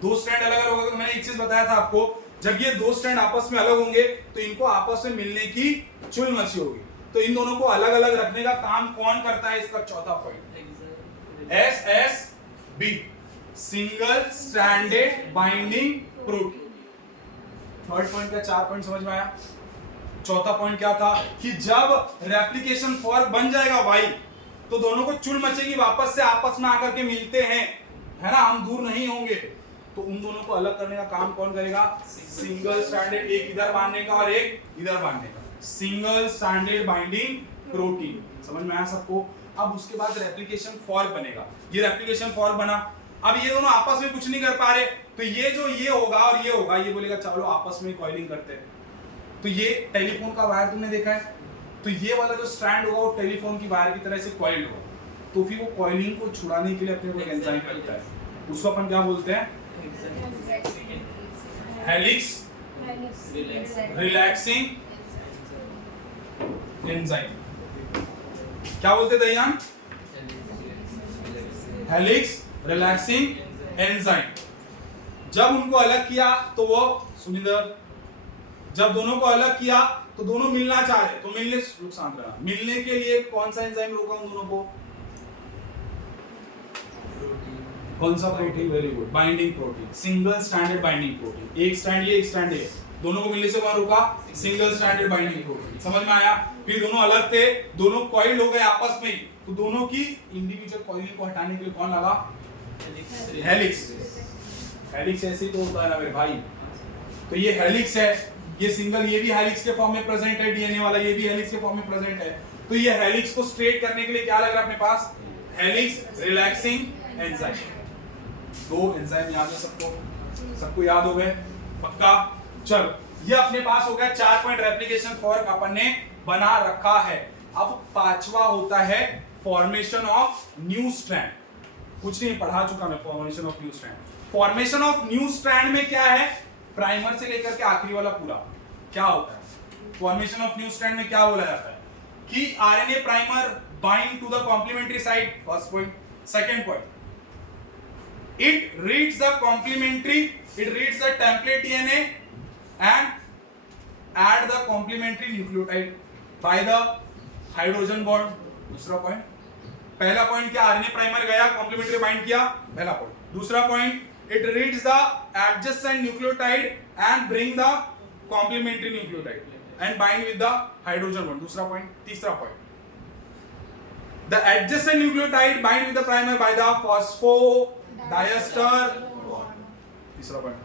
दो स्ट्रैंड अलग अलग हो गए। तो मैंने एक चीज बताया था आपको, जब ये दो स्ट्रैंड आपस में अलग होंगे तो इनको आपस में मिलने की चुल मची होगी। तो इन दोनों को अलग अलग रखने का काम कौन करता है? इसका चौथा point SSB, single stranded binding protein. Third point का 4 पॉइंट समझ में आया? चौथा पॉइंट क्या था कि जब रेप्लिकेशन फॉर्क बन जाएगा वाई, तो दोनों को चुल मचेगी, वापस से आपस में आकर के मिलते हैं, है ना? हम दूर नहीं होंगे। तो उन दोनों को अलग करने का काम कौन करेगा? सिंगल स्ट्रैंडेड, एक इधर बांधने का और एक इधर बांधने का, सिंगल स्ट्रैंडेड बाइंडिंग प्रोटीन। समझ में आया सबको? अब उसके बाद रेप्लिकेशन फॉर्क बनेगा। ये रेप्लिकेशन फॉर्क बना, अब ये दोनों आपस में कुछ नहीं कर पा रहे, तो ये जो ये होगा और ये होगा, ये बोलेगा चलो आपस में कॉइलिंग करते हैं। तो ये टेलीफोन का वायर तुमने देखा है, तो ये वाला जो स्ट्रैंड होगा वो टेलीफोन की वायर की तरह से कॉइल्ड होगा। तो फिर वो कॉइलिंग को छुड़ाने के लिए अपने को एक एंजाइम लगता है, उसको अपन क्या बोलते हैं? Helix relaxing enzyme. क्या बोलते थे दयान? Helix relaxing enzyme. जब उनको अलग किया तो वो सुनिंदर, जब दोनों को अलग किया तो दोनों मिलना चाह रहे, तो मिलने नुकसान रहा, मिलने के लिए कौन सा एंजाइम रोका उन दोनों को? कौन सा protein? Very good, binding protein, single stranded binding protein. एक स्ट्रैंड ये, एक स्ट्रैंड ये, दोनों को मिलने से कौन रोका? Single stranded binding protein. समझ में आया? फिर दोनों अलग थे, दोनों कॉइल्ड हो गए आपस में, तो दोनों की इंडिविजुअल कॉइलिंग को हटाने के लिए कौन लगा? हेलिक्स। हेलिक्स ऐसे ही तो होता है ना मेरे भाई। तो ये हेलिक्स है, ये सिंगल, ये भी हेलिक्स के फॉर्म में प्रेजेंट है, डीएनए वाला ये भी हेलिक्स के फॉर्म में प्रेजेंट है। तो ये हेलिक्स को स्ट्रेट करने के लिए क्या लग रहा है अपने पास? Helix relaxing enzyme. दो एंजाइम याद है सबको? सबको याद हो गए? पक्का? चलो, ये अपने पास हो गया 4 पॉइंट रेप्लिकेशन फॉर्क अपन ने बना रखा है। अब पांचवा होता है फॉर्मेशन ऑफ न्यू स्ट्रैंड। कुछ नहीं पढ़ा चुका मैं formation of new strand. Formation of new strand में क्या है? प्राइमर से लेकर के आखिरी वाला पूरा क्या होता है? फॉर्मेशन ऑफ न्यू स्ट्रैंड में क्या बोला जाता है कि RNA primer bind to the complementary site, first point. Second point, it reads the complementary, it reads the template DNA and add the complementary nucleotide. By the hydrogen bond, दूसरा पॉइंट। पहला पॉइंट क्या, आरएनए प्राइमर गया कॉम्प्लीमेंट्री बाइंड किया, पहला पॉइंट। दूसरा point it reads the adjacent nucleotide and bring the complementary nucleotide and bind with the hydrogen bond, दूसरा पॉइंट। तीसरा point the adjacent nucleotide bind with the primer by the phosphodiester bond, तीसरा पॉइंट।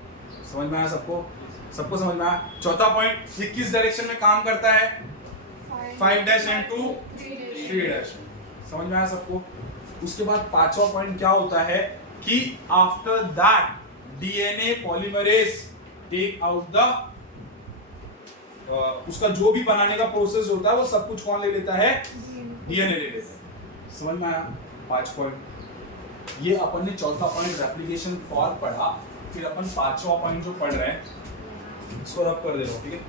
समझ में आया सबको? सबको समझ में आया? चौथा पॉइंट ये किस डायरेक्शन में काम करता है, 5' एंड टू 3'। समझ में आया सबको? उसके बाद पांचवा पॉइंट क्या होता है कि after that DNA polymerase take out the उसका जो भी बनाने का प्रोसेस होता है वो सब कुछ कौन ले लेता है, डीएनए ले लेता है। समझ में आया? 5 पॉइंट। ये अपन ने चौथा पॉइंट रेप्लिकेशन फॉर पढ़ा, फिर अपन पांचवा पॉइंट जो पढ़ रहे हैं इसको रब कर दे रहा हूं, ठीक है?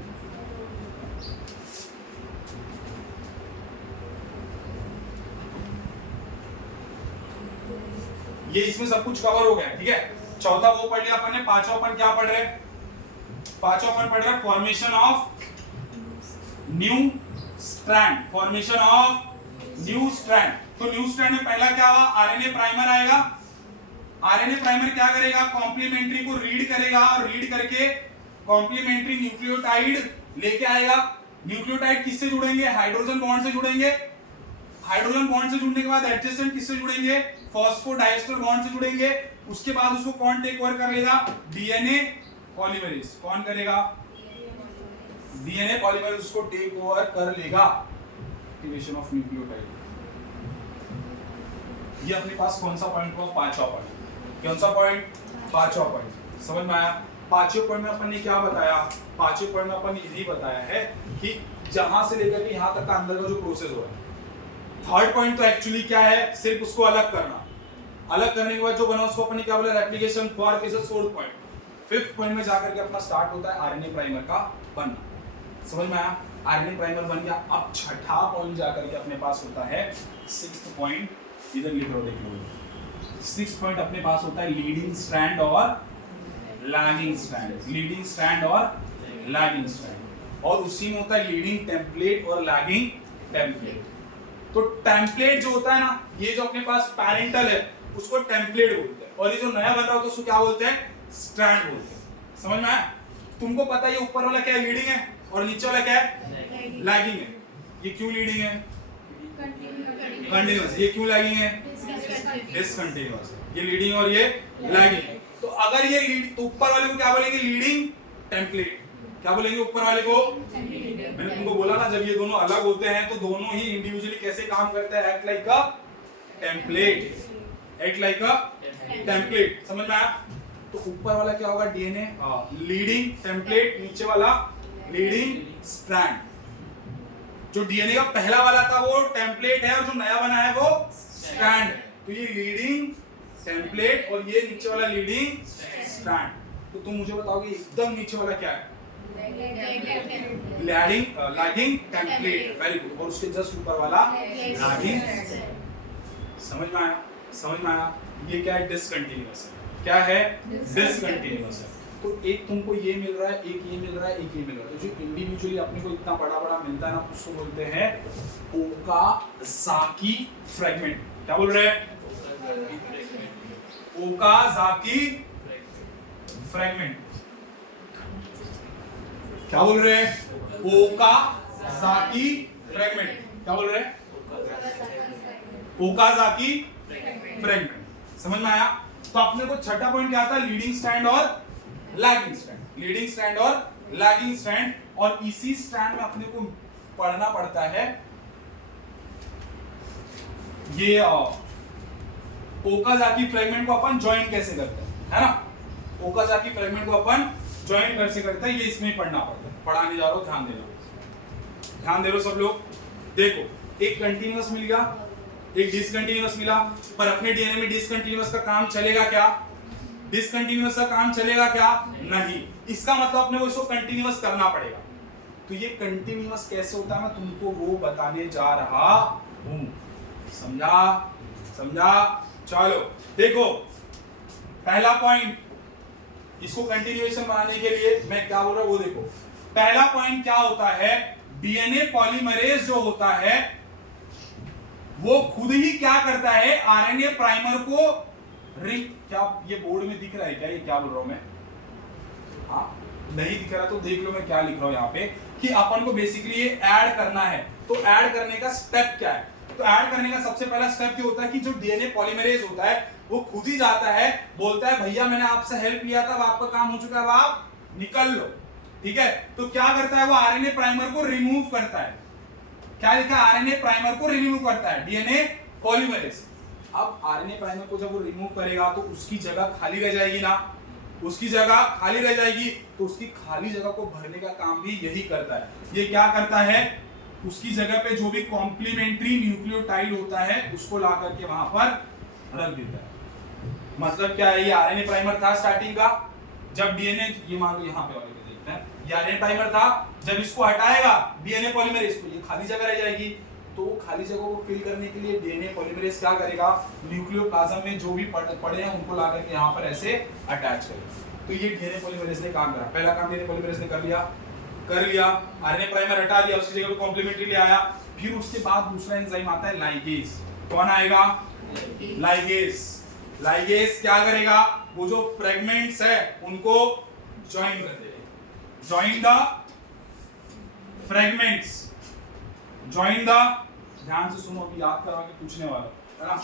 ये इसमें सब कुछ कवर हो गया, ठीक है? चौथा वो पढ़ लिया अपन ने, पांचवा अपन क्या पढ़ रहे हैं? पांचवा अपन पढ़ रहे हैं formation of new strand, formation of new strand. तो न्यू स्ट्रैंड में पहला क्या हुआ, आरएनए प्राइमर आएगा। आरएनए प्राइमर क्या करेगा, कॉम्प्लीमेंट्री को रीड करेगा और रीड करके कॉम्प्लीमेंट्री न्यूक्लियोटाइड लेके आएगा। न्यूक्लियोटाइड किससे जुड़ेंगे, हाइड्रोजन बॉन्ड से जुड़ेंगे। हाइड्रोजन बॉन्ड से जुड़ने के बाद एडजेसेंट किससे जुड़ेंगे, फॉस्फोडाइएस्टर बॉन्ड से जुड़ेंगे। उसके बाद उसको कौन टेक ओवर कर लेगा, डीएनए पॉलीमरेज। कौन करेगा, डीएनए पॉलीमरेज उसको टेक ओवर कर लेगा। Activation of nucleotide. ये अपने पास कौन सा पॉइंट हुआ, पांचवा पॉइंट। कौन सा पॉइंट, पांचवा पॉइंट। समझ में आया? पांचवें पॉइंट में अपन ने क्या बताया, पांचवें पॉइंट में अपन ने यही बताया है कि जहां से लेकर के यहां तक का अंदर का जो प्रोसेस हो रहा है। थर्ड पॉइंट तो एक्चुअली क्या है, सिर्फ उसको अलग करना। अलग करने के बाद जो बना उसको अपन ने क्या बोला, replication for cases. Fourth point, fifth point में जाकर के अपना स्टार्ट होता है आरएनए प्राइमर का बनना। समझ में आया? आरएनए प्राइमर बन गया। अब छठा पॉइंट जाकर के अपने पास होता है सिक्स्थ पॉइंट, इधर लिख लो, देख लो। सिक्स्थ पॉइंट अपने पास होता है लीडिंग स्ट्रैंड और लैगिंग स्ट्रैंड। लीडिंग स्ट्रैंड और लैगिंग स्ट्रैंड, और उसी में होता है लीडिंग टेम्पलेट और लैगिंग टेम्पलेट। तो टेम्पलेट जो होता है ना, ये जो अपने पास पैरेंटल है उसको टेम्पलेट बोलते हैं, और ये जो नया बन रहा होता है उसको क्या बोलते हैं, स्ट्रैंड बोलते हैं। समझ में आया? तुमको पता है ये ऊपर वाला क्या है, लीडिंग है, और नीचे वाला क्या है, लैगिंग है। ये क्यों लीडिंग है, कंटिन्यूअस। ये क्यों लैगिंग है, डिसकंटिन्यूअस। ये लीडिंग और ये लैगिंग। तो अगर ये लीड, तो ऊपर वाले को क्या बोलेंगे, लीडिंग टेम्पलेट। क्या बोलेंगे ऊपर वाले को, मैंने तुमको बोला ना जब ये दोनों अलग होते हैं तो दोनों ही इंडिविजुअली कैसे काम करते हैं, act like a template, act like a template. समझ में आया? तो ऊपर वाला क्या होगा, डीएनए लीडिंग टेम्पलेट, नीचे वाला लीडिंग स्ट्रैंड। जो डीएनए का पहला वाला था वो टेम्पलेट है, और जो नया बना है वो स्ट्रैंड है। तो ये लीडिंग टेम्पलेट और ये नीचे वाला लीडिंग स्ट्रैंड। तो तुम मुझे बताओगे एकदम नीचे वाला क्या है, लैगिंग टेम्पलेट। Very good. और उसके जस्ट ऊपर वाला लैगिंग। समझ में आया? समझ में आया? ये क्या है, डिसकंटिन्यूअस है। क्या है, डिसकंटिन्यूअस है। तो एक तुमको ये मिल रहा है, एक ये मिल रहा है, एक ये मिल रहा है। तो जो इंडिविजुअली अपने को इतना बड़ा बड़ा मिलता है ना, उसको बोलते हैं ओकाज़ाकी फ्रैगमेंट। क्या बोल रहे हैं, ओकाज़ाकी फ्रैगमेंट। क्या बोल रहे हैं, ओकाज़ाकी फ्रैगमेंट। क्या बोल रहे हैं, ओकाज़ाकी फ्रैगमेंट। समझ में आया? तो अपने को छठा पॉइंट क्या था, लीडिंग स्ट्रैंड और लैगिंग स्ट्रैंड। लीडिंग स्ट्रैंड और लैगिंग स्ट्रैंड। और इसी स्ट्रैंड में अपने को पढ़ना पड़ता है ये ओकाज़ाकी फ्रैगमेंट को अपन ज्वाइन कैसे करते हैं, है ना? ओकाज़ाकी फ्रैगमेंट को अपन ज्वाइन कैसे करते हैं, ये इसमें पढ़ना पड़ता है। पढ़ाने जा रहा हूं, ध्यान देना, ध्यान दे रहे हो सब लोग। देखो, एक कंटीन्यूअस मिल गया, एक डिसकंटीन्यूअस मिला, पर अपने डीएनए में डिसकंटीन्यूअस का काम चलेगा क्या, डिसकंटीन्यूअस का काम चलेगा क्या, नहीं। इसका मतलब अपने को इसको कंटीन्यूअस करना पड़ेगा। तो ये कंटीन्यूअस कैसे होता है मैं तुमको वो बताने जा रहा हूं। समझा? समझा? चलो देखो, पहला पॉइंट, इसको कंटिन्यूएशन बनाने के लिए मैं क्या बोल रहा हूं वो देखो। पहला पॉइंट क्या होता है, डीएनए पॉलीमरेज जो होता है वो खुद ही क्या करता है, आरएनए प्राइमर को क्या ये बोर्ड में दिख रहा है क्या, ये क्या बोल रहा हूं मैं? हाँ, नहीं दिख रहा तो देख लो मैं क्या लिख रहा हूं यहाँ पे, कि अपन को बेसिकली ये ऐड करना है। तो ऐड करने का स्टेप क्या है? तो ऐड करने का सबसे पहला स्टेप ये होता है कि जो डीएनए पॉलीमरेज होता है वो खुद ही जाता है, बोलता है भैया मैंने आपसे हेल्प लिया था, अब आपका काम हो चुका है, अब आप निकल लो। ठीक है, तो क्या करता है वो आरएनए प्राइमर को रिमूव करता है। क्या लिखा है? आरएनए प्राइमर को रिमूव करता है डीएनए पॉलीमरेज। अब आरएनए प्राइमर को जब वो रिमूव करेगा तो उसकी जगह खाली रह जाएगी ना, उसकी जगह खाली रह जाएगी, तो उसकी खाली जगह को भरने का काम भी यही करता है। ये क्या करता है? उसकी जगह पे जो भी कॉम्प्लीमेंट्री न्यूक्लियोटाइड होता है उसको ला करके वहां पर रख देता है। मतलब क्या है? ये आरएनए प्राइमर था स्टार्टिंग का, जब डीएनए, ये मान लो यहाँ पे वाले पे देखते हैं, ये आरएनए प्राइमर था, जब इसको हटाएगा डीएनए पॉलीमरेज को, ये खाली जगह रह जाएगी। तो वो खाली जगह को फिल करने के लिए डीएनए पॉलीमरेज क्या करेगा? न्यूक्लियोप्लाज्म में जो भी पड़े हैं उनको ला करके यहाँ पर ऐसे अटैच करेगा। तो ये डीएनए पॉलीमरेज ने काम करा, पहला काम डीएनए पॉलीमरेज ने कर लिया, आरएनए प्राइमर हटा दिया, उसकी जगह पे कॉम्प्लीमेंट्री ले आया। फिर उसके बाद दूसरा एंजाइम आता है लाइगेज। कौन आएगा? लाइगेज क्या करेगा? वो जो फ्रेगमेंट्स है उनको ज्वाइन कर देगा। Join the fragments, join the, ध्यान से सुनो, अभी याद करवा के पूछने वाला है ना,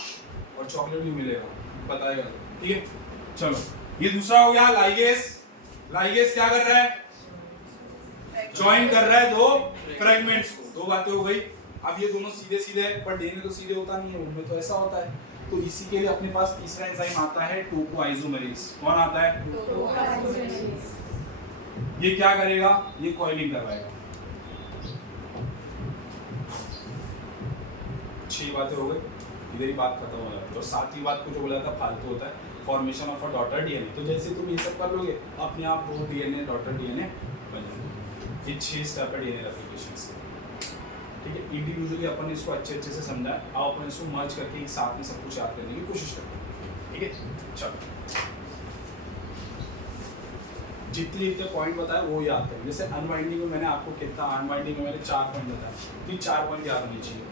और चॉकलेट भी मिलेगा, बताएगा। ठीक है, चलो ये दूसरा हो गया लाइगेज। लाइगेज क्या कर रहा है? ज्वाइन कर रहा है दो फ्रेगमेंट्स को। दो बातें हो गई। अब ये दोनों सीधे सीधे है, पर डीएनए तो सीधे होता नहीं है, उनमें तो ऐसा होता है। तो इसी के लिए अपने पास तीसरा एंजाइम आता है टोकोआइसोमेरेज। कौन आता है? ये क्या करेगा? ये कॉइलिंग करवाएगा। 6 बातें हो गई, इधर ही बात खत्म हो जाती है। और 7वीं बात को जो बोला था फालतू होता है, formation of a daughter DNA. तो जैसे तुम ये सब कर लोगे अपने आप वो डीएनए डॉटर डीएनए बन जाएगा। ये 6 स्टेप है डीएनए रेप्लिकेशन से। ठीक है, इंडिविजुअली अपन इसको अच्छे से समझा, आओ अपन इसको मर्ज करके एक साथ में सब कुछ याद करने की कोशिश करते हैं। ठीक है, चलो जितने पॉइंट बताए वो याद करें। जैसे अनवाइंडिंग में मैंने आपको कितना, अनवाइंडिंग में मैंने 4 पॉइंट बताया, तो ये 4 पॉइंट याद होने चाहिए।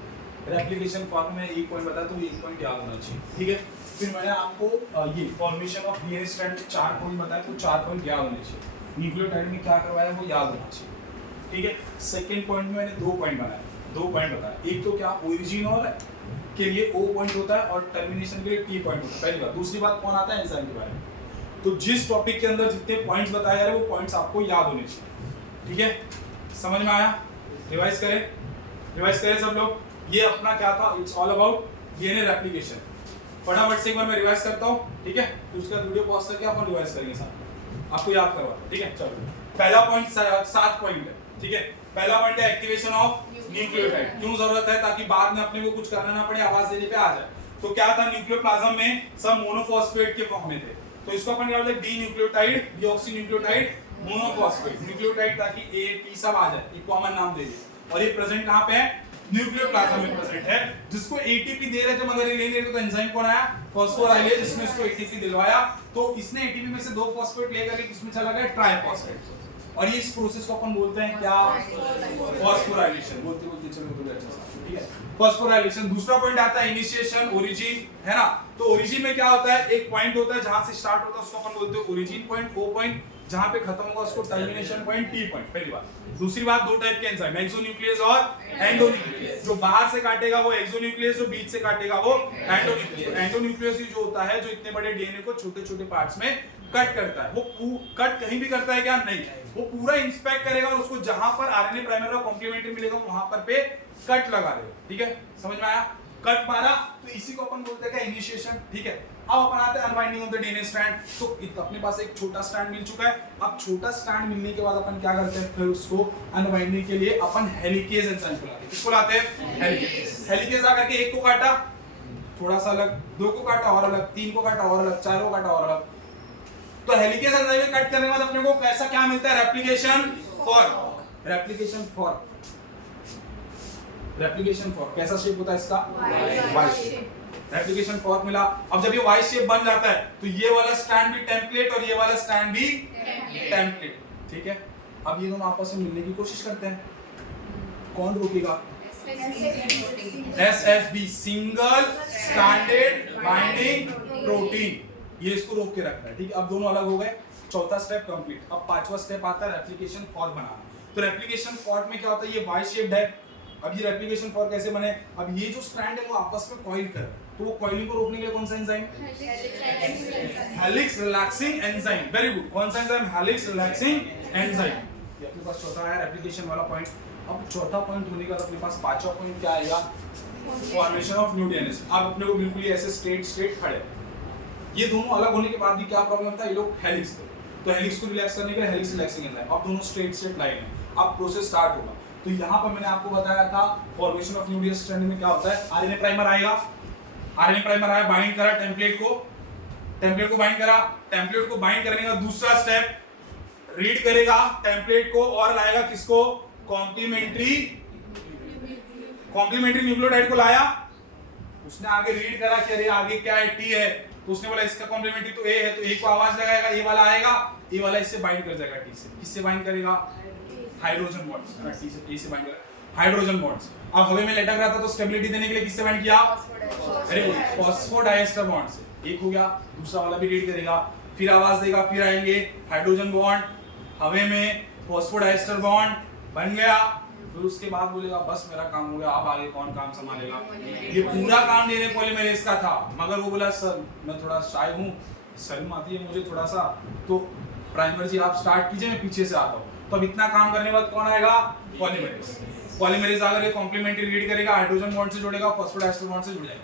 रेप्लिकेशन फॉर्म में 1 पॉइंट बताया, तो 1 पॉइंट याद होना चाहिए। ठीक है, फिर मैंने आपको ये formation of DNA strand 4 point बताया, तो 4 पॉइंट याद होने चाहिए। न्यूक्लियोटाइड में क्या करवाया वो याद होना चाहिए। ठीक है, सेकंड पॉइंट में मैंने 2 पॉइंट बनाए, 2 पॉइंट बताया। एक तो क्या, ओरिजिन और के लिए O पॉइंट होता है और टर्मिनेशन के लिए T पॉइंट होता है, पहली बात। दूसरी बात कौन आता है? एंजाइम के बारे में। तो जिस टॉपिक के अंदर जितने पॉइंट्स बताए जा रहे हैं वो पॉइंट्स आपको याद होने चाहिए। ठीक है, समझ में आया? रिवाइज करें सब लोग। ये अपना क्या था? It's all about DNA replication. फटाफट से एक बार मैं रिवाइज करता हूँ। ठीक है, तो उसका वीडियो पॉज करके अपन रिवाइज करेंगे साथ, आपको याद करवा। ठीक है, चलो पहला पॉइंट 7 पॉइंट है। ठीक है, पहला पॉइंट है एक्टिवेशन ऑफ न्यूक्लियोटाइड। क्यों जरूरत है? ताकि बाद में अपने को कुछ करना ना पड़े, आवाज देने पे आ जाए। तो क्या था? न्यूक्लियोप्लाज्म में सब मोनोफॉस्फेट के फॉर्म में थे, तो इसको अपन क्या बोलते हैं? D nucleotide, deoxynucleotide, monophosphate. Nucleotide ताकि ए टी सब आ जाए, एक कॉमन नाम दे दिए। और ये प्रेजेंट कहां पे है? न्यूक्लियोप्लाज्म में प्रेजेंट है, जिसको एटीपी दे रहे थे मगर ये ले रहे थे, तो एंजाइम कौन आया? फॉस्फोराइलेज। इसने इसको एटीपी दिलवाया, तो इसने एटीपी में से 2 फॉस्फेट लेकर के किसमें चला गया? ट्राइफॉस्फेट। और ये इस प्रोसेस को अपन बोलते हैं क्या? फॉस्फोराइलेशन। बोलते बोलते चलो तो अच्छा। ठीक है, फॉस्फोराइलेशन। दूसरा पॉइंट आता है इनिशिएशन, ओरिजिन, है ना। तो ओरिजिन में क्या होता है? एक पॉइंट होता है जहां से स्टार्ट होता है उसको अपन बोलते हैं ओरिजिन पॉइंट। ओ पॉइंट जहां पे खत्म होगा उसको टर्मिनेशन पॉइंट, टी पॉइंट। पहली बात। दूसरी बात, 2 टाइप के एंजाइम, एक्सोन्यूक्लियस और एंडोन्यूक्लियस। जो बाहर से काटेगा वो एक्सोन्यूक्लियस, जो बीच से काटेगा वो एंडोन्यूक्लियस। एंडोन्यूक्लियस जो होता है जो इतने बड़े डीएनए को छोटे-छोटे पार्ट्स में कट करता है। वो कट कहीं भी करता है क्या? नहीं, वो पूरा इंस्पेक्ट करेगा और उसको जहां पर आरएनए प्राइमर का कॉम्प्लीमेंट्री मिलेगा वहां पर पे कट लगा देगा। ठीक है, समझ में आया? कट मारा, तो इसी को अपन बोलते हैं क्या? इनिशिएशन। ठीक है, अब अपन आते हैं unwinding of the DNA strand. तो अपने पास एक छोटा स्ट्रैंड मिल चुका है। अब छोटा स्ट्रैंड मिलने के बाद अपन क्या करते हैं? फिर उसको अनवाइंडिंग के लिए अपन हेलिकेज एंजाइम को लाते हैं। किसको लाते हैं? हेलिकेज। हेलिकेज आकर के 1 को काटा, थोड़ा सा अलग, 2 को काटा और अलग, 3 को काटा और अलग, 4 को काटा और अलग। तो हेलिकेज एंजाइम कट करने के बाद अपने को कैसा क्या मिलता है? Replication fork. रेप्लिकेशन फॉर्क कैसा शेप होता है इसका? Y shape. रेप्लिकेशन फॉर्क मिला। अब जब ये वाई शेप बन जाता है तो ये वाला स्ट्रैंड भी टेम्पलेट और ये वाला स्ट्रैंड भी टेम्पलेट। ठीक है, अब ये दोनों आपस में मिलने की कोशिश करते हैं। कौन रोकेगा? SSB, single stranded binding protein, ये इसको रोक के रखता है। ठीक है, अब दोनों अलग हो गए, चौथा स्टेप कंप्लीट। अब पांचवा स्टेप आता है रेप्लिकेशन फॉर्क बनाना। तो रेप्लिकेशन फॉर्क में क्या होता है, ये वाई शेप्ड है। अब ये रेप्लिकेशन फॉर्क कैसे बने? अब ये जो स्ट्रैंड है वो आपस में कॉइल कर, तो वो कॉइलिंग को रोकने के लिए कौन सा enzyme? Helix relaxing enzyme. Very good, कौन सा एंजाइम? Helix relaxing enzyme. ये अपने पास चौथा है रेप्लिकेशन वाला पॉइंट। अब चौथा पॉइंट होने का अपने पास पांचवा पॉइंट क्या आएगा? Formation of new DNA. अब अपने को बिल्कुल ही ऐसे स्ट्रेट खड़े, ये दोनों अलग होने के बाद भी क्या प्रॉब्लम था? ये लोग हेलिक्स थे, तो हेलिक्स को रिलैक्स करने के लिए हेलिक्स रिलैक्सिंग एंजाइम। अब दोनों स्ट्रेट लाइन है। अब प्रोसेस स्टार्ट होगा। तो यहाँ पर मैंने आपको बताया था formation of new DNA strand में क्या होता है, आरएनए प्राइमर आएगा, आरएनए प्राइमर आया, बाइंड करा टेम्पलेट को बाइंड करा, टेम्पलेट को बाइंड करने का दूसरा स्टेप रीड करेगा टेम्पलेट को और लाएगा किसको? कॉम्प्लीमेंट्री न्यूक्लियोटाइड को लाया। उसने आगे रीड करा कि अरे आगे क्या है, टी है, तो उसने बोला इसका कॉम्प्लीमेंट्री तो ए है, तो ए को आवाज लगाएगा, ए वाला आएगा, ए वाला इससे बाइंड कर जाएगा टी से। किससे बाइंड करेगा? Hydrogen bonds. टी से ए से बाइंड करेगा हाइड्रोजन बॉन्ड्स। अब हवा में लटक रहा था तो स्टेबिलिटी देने के लिए किससे बाइंड किया? अरे फॉस्फोडाइएस्टर बॉन्ड से। एक हो गया, दूसरा वाला भी रीड करेगा, फिर आवाज देगा, फिर आएंगे हाइड्रोजन बॉन्ड, हवे में फॉस्फोडाइएस्टर बॉन्ड बन गया। फिर उसके बाद बोलेगा बस मेरा काम हो गया, अब आगे कौन काम संभालेगा? ये पूरा काम डीएनए पॉलीमरेज का था, मगर वो बोला सर मैं थोड़ा शाय हूँ, शर्म आती है मुझे थोड़ा सा, तो प्राइमर जी आप स्टार्ट कीजिए, मैं पीछे से आता हूँ। तो अब इतना काम करने के बाद कौन आएगा? पॉलीमरेज आकर ये कॉम्प्लीमेंट्री रीड करेगा, हाइड्रोजन बॉन्ड से जुड़ेगा, फॉस्फोडाइएस्टर बॉन्ड से जुड़ जाएगा।